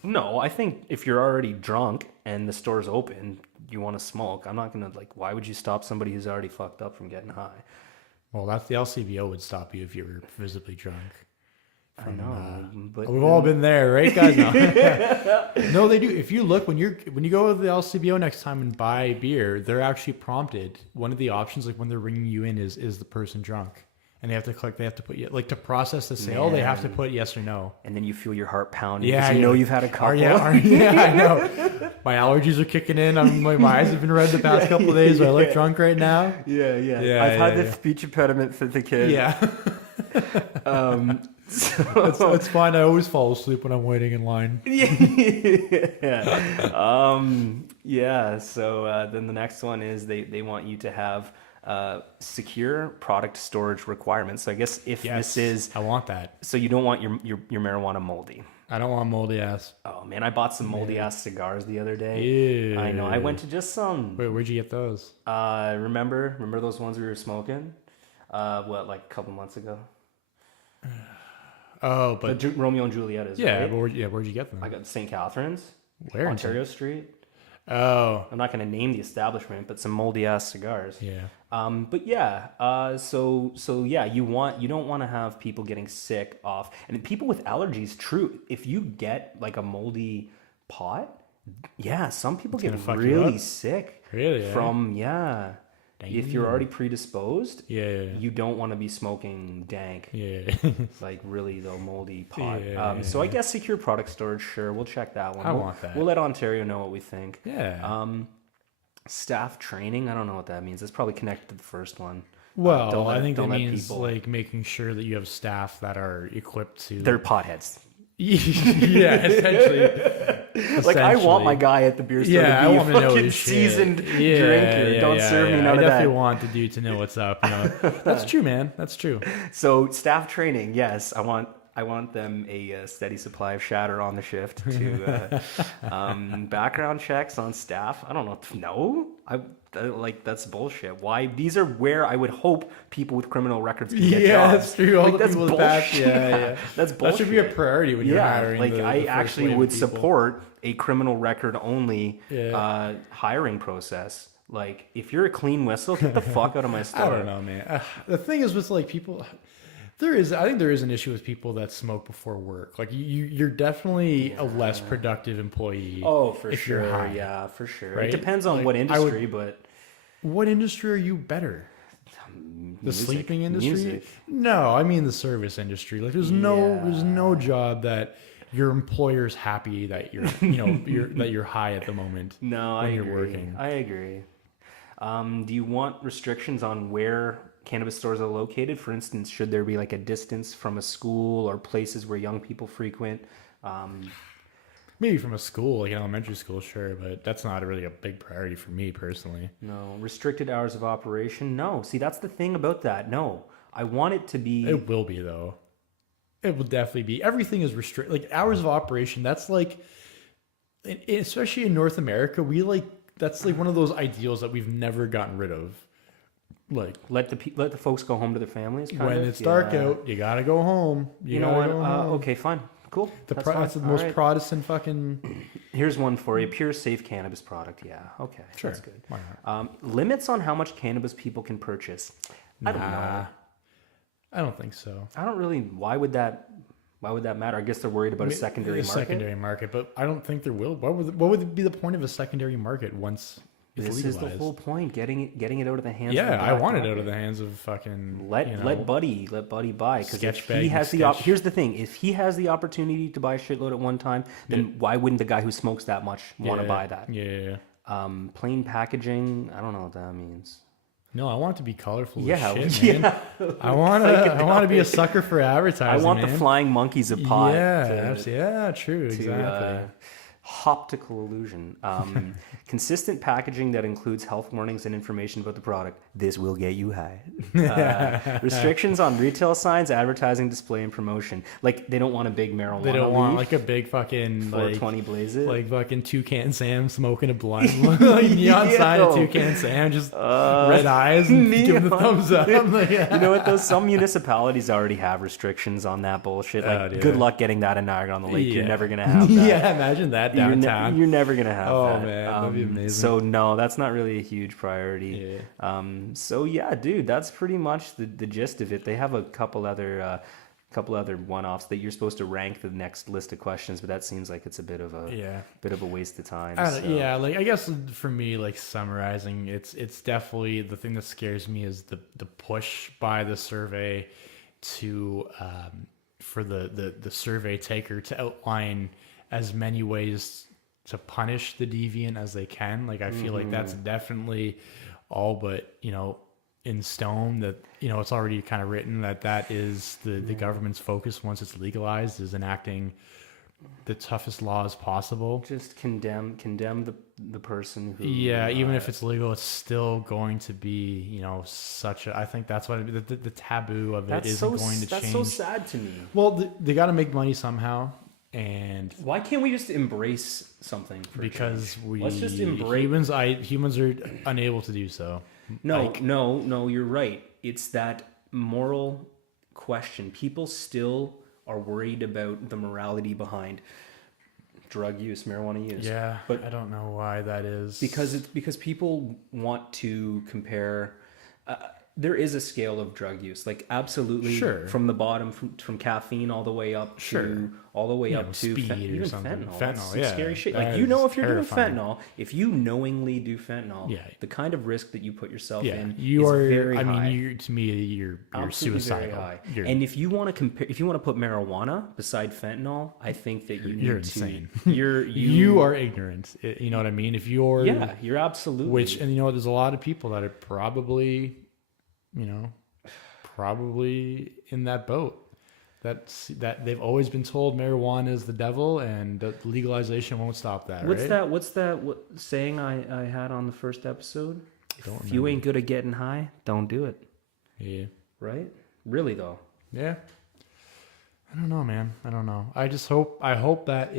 No, I think if you're already drunk and the store's open, you want to smoke. I'm not going to, why would you stop somebody who's already fucked up from getting high? Well, that's the LCBO would stop you if you were visibly drunk. I know, but we've all been there, right, guys? No, they do. If you look when you go to the LCBO next time and buy beer, they're actually prompted. One of the options, like when they're ringing you in, is the person drunk, and they have to click. They have to put to process the sale. They have to put yes or no, and then you feel your heart pounding. Yeah, because you've had a couple. Yeah, I know. My allergies are kicking in. My eyes have been red the past couple of days. So I look drunk right now. Yeah. I've had the speech impediment for the kid. Yeah. So it's fine. I always fall asleep when I'm waiting in line. So then the next one is they want you to have secure product storage requirements. So I guess this is, I want that. So you don't want your marijuana moldy. I don't want moldy ass. Oh man, I bought some moldy ass cigars the other day. Ew. I know. I went to just some. Wait, where'd you get those? Remember those ones we were smoking? Like a couple months ago. Oh, but The Romeo and Juliet is right? But where'd you get them? I got St. Catharines, Where? Ontario Street. Oh, I'm not going to name the establishment, but some moldy ass cigars. yeah. But yeah, so yeah, you don't want to have people getting sick off, and people with allergies. True, if you get like a moldy pot, yeah, some people get really sick. Really? From if you're already predisposed, Yeah. you don't want to be smoking dank. Yeah. Like really the moldy pot. Yeah. So I guess secure product storage, sure, we'll check that one. I want that. We'll let Ontario know what we think. Yeah. Staff training, I don't know what that means. It's probably connected to the first one. Well, I think that means like making sure that you have staff that are equipped to. They're potheads. Yeah, essentially. Like I want my guy at the beer store to be I want a to know fucking his shit. seasoned drinker. Don't serve me none of I that. definitely want the dude to know what's up. That's true, man. That's true. So staff training, yes, I want them a steady supply of shatter on the shift. To background checks on staff. I don't know. No, that's bullshit. Why? These are where I would hope people with criminal records can get jobs. That's true. All the that's people with bullshit. yeah. That's bullshit. That should be a priority when you're hiring. I actually wave would of people. support a criminal record only hiring process. Like if you're a clean whistle, get the fuck out of my store. I don't know, man. The thing is with like people, I think there is an issue with people that smoke before work. Like you're definitely a less productive employee. Oh, for if sure. You're high, Yeah, for sure. right? It depends on Like, what industry, but what industry are you better? The sleeping industry? Music. No, I mean the service industry. Like there's no job that your employer's happy that you're that you're high at the moment. No, when I you're agree. working. I agree. Do you want restrictions on where cannabis stores are located? For instance, should there be like a distance from a school or places where young people frequent? Maybe from a school, like an elementary school, sure, but that's not really a big priority for me personally. No. Restricted hours of operation? No. See, that's the thing about that. No. I want it to be... It will be, though. It will definitely be. Everything is restricted. Like, hours of operation, that's like... Especially in North America, that's like one of those ideals that we've never gotten rid of. Like... Let the folks go home to their families, kind when of? it's dark out, you gotta go home. You know what? Okay, fine. Cool. That's the most Protestant fucking... Here's one for you. Pure safe cannabis product. Yeah. Okay. Sure. That's good. Why not? Limits on how much cannabis people can purchase. I don't know. I don't think so. I don't really. Why would that matter? I guess they're worried about a secondary market. Secondary market, but I don't think there will. What would be the point of a secondary market once it's this legalized? is the whole point. Getting it out of the hands. Yeah, of the I want it market. out of the hands of fucking. Let Buddy buy, because if he has here's the thing: if he has the opportunity to buy a shitload at one time, then why wouldn't the guy who smokes that much want to buy that? Yeah. Plain packaging. I don't know what that means. No, I want it to be colorful. Yeah, as shit, man. I want to be a sucker for advertising. I want man. the flying monkeys of pot. Yeah, true, exactly. Optical illusion. Consistent packaging that includes health warnings and information about the product. This will get you high. Restrictions on retail signs, advertising, display, and promotion. Like, they don't want a big marijuana They don't want leaf, like a big fucking 420 blaze it. like fucking Toucan Sam smoking a blunt, like neon sign of Toucan Sam, just red eyes and giving the thumbs up. Like, You know what? Some municipalities already have restrictions on that bullshit. Like, good luck getting that in Niagara on the Lake. You're never gonna have that. Yeah, imagine that downtown. You're never gonna have that. Oh man, that'd be amazing. So no, that's not really a huge priority. Yeah. So yeah, dude, that's pretty much the gist of it. They have a couple other one-offs that you're supposed to rank the next list of questions, but that seems like it's a bit of a waste of time. Yeah, like I guess for me, like summarizing, it's definitely the thing that scares me is the push by the survey to for the survey taker to outline as many ways to punish the deviant as they can. Like I feel like that's definitely all but in stone, that it's already kind of written that is the government's focus once it's legalized, is enacting the toughest laws possible. Just condemn the person who even if it's legal, it's still going to be I think that's what the taboo of it isn't going to change. That's so sad to me. Well, they got to make money somehow. And why can't we just embrace something? Because let's just embrace humans are unable to do so. No, you're right. It's that moral question. People still are worried about the morality behind drug use, marijuana use. Yeah, but I don't know why that is. Because people want to compare. There is a scale of drug use, like absolutely, from the bottom, from caffeine all the way up to speed even or something. Fentanyl. Fentanyl, That's scary shit. Like if you're terrifying. doing fentanyl, if you knowingly do fentanyl, the kind of risk that you put yourself in is very high. I mean, to me, you're suicidal. Very high. And if you want to compare, if you want to put marijuana beside fentanyl, I think that you're insane. You are ignorant. You know what I mean? If you're you're absolutely. Which, and there's a lot of people that are probably in that boat. That they've always been told marijuana is the devil, and that legalization won't stop that. What's that saying I had on the first episode? If you ain't good at getting high, don't do it. Yeah. Right? Really though. Yeah. I don't know, man. I don't know. I hope that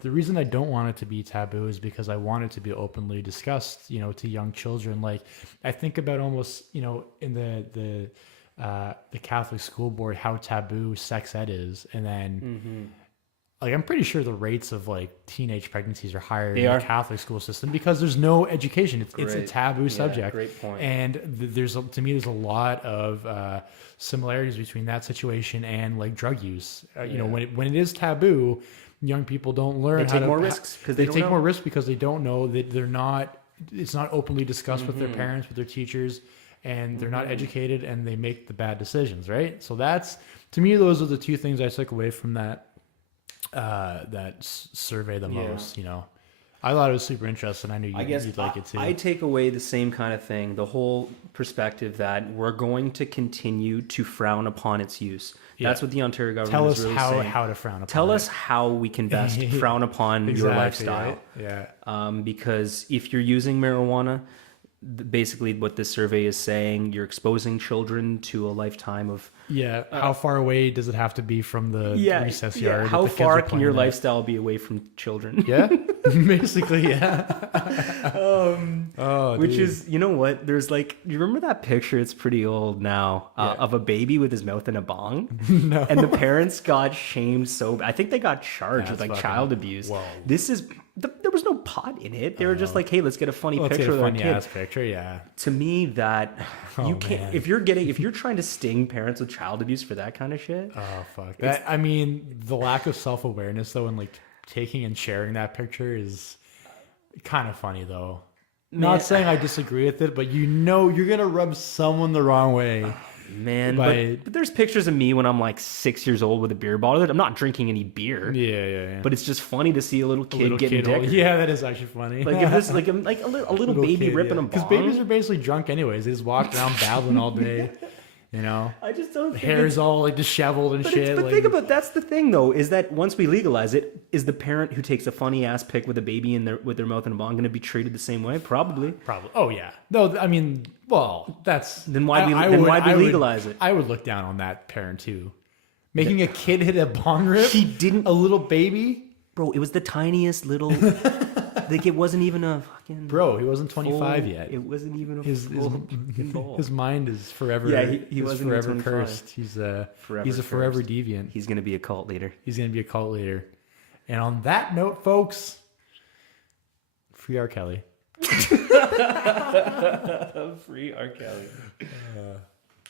the reason I don't want it to be taboo is because I want it to be openly discussed, to young children. Like I think about almost, in the Catholic school board, how taboo sex ed is. And then like I'm pretty sure the rates of like teenage pregnancies are higher They in are. the Catholic school system because there's no education. It's a Great. taboo Yeah, subject. great point. And to me, there's a lot of similarities between that situation and like drug use. You know, when it is taboo, young people don't learn. They how take to, more risks because they don't take know. more risks because they don't know that they're not. It's not openly discussed with Mm-hmm. their parents, with their teachers, and they're not educated, and they make the bad decisions. Right. So that's, to me, those are the two things I took away from that survey the most. You know, I thought it was super interesting. I knew I guess you'd like it too. I take away the same kind of thing, the whole perspective that we're going to continue to frown upon its use. That's what the Ontario government Tell is us really how saying. how to frown upon Tell it. us how we can best frown upon your Exactly, lifestyle. right? Yeah. Because if you're using marijuana, basically what this survey is saying, you're exposing children to a lifetime of Yeah. How far away does it have to be from the recess yard? that How the kids far are can your playing at? lifestyle be away from children? Yeah. Basically, yeah. Which dude. is, you know what? There's like, you remember that picture? It's pretty old now of a baby with his mouth in a bong. No. And the parents got shamed I think they got charged with That's like fucking- child abuse. whoa. This is there was no pot in it. They were just like, hey, let's get a funny Let's get picture a of our funny kid. ass picture. Yeah. To me, that you can't man. if you're trying to sting parents with child abuse for that kind of shit. Oh fuck. That, I mean, the lack of self awareness though, and like taking and sharing that picture is kind of funny though. Not saying I disagree with it, but you know you're gonna rub someone the wrong way. Man, By- but there's pictures of me when I'm like 6 years old with a beer bottle. I'm not drinking any beer, Yeah. but it's just funny to see a little kid getting hold- dick. Yeah, that is actually funny. Like if this, like a little baby ripping a because bong. babies are basically drunk anyways. They just walk around babbling all day. You know, I just don't think hair is all like disheveled and But, shit. but like, think about that's the thing though, is that once we legalize it, is the parent who takes a funny ass pic with a baby with their mouth in a bong going to be treated the same way? Probably. probably. Oh yeah. No, I mean, well, that's Then why we I legalize it? I would look down on that parent too, making a kid hit a bong rip. He didn't, a little baby. bro. It was the tiniest little. Like it wasn't even a fucking. Bro, he wasn't 25 full- yet. It wasn't even a His fucking ball. his mind is forever. Yeah, he is wasn't even forever 25. cursed. He's a forever cursed. deviant. He's gonna be a cult leader. He's gonna be a cult leader. And on that note, folks, free R. Kelly. Free R. Kelly.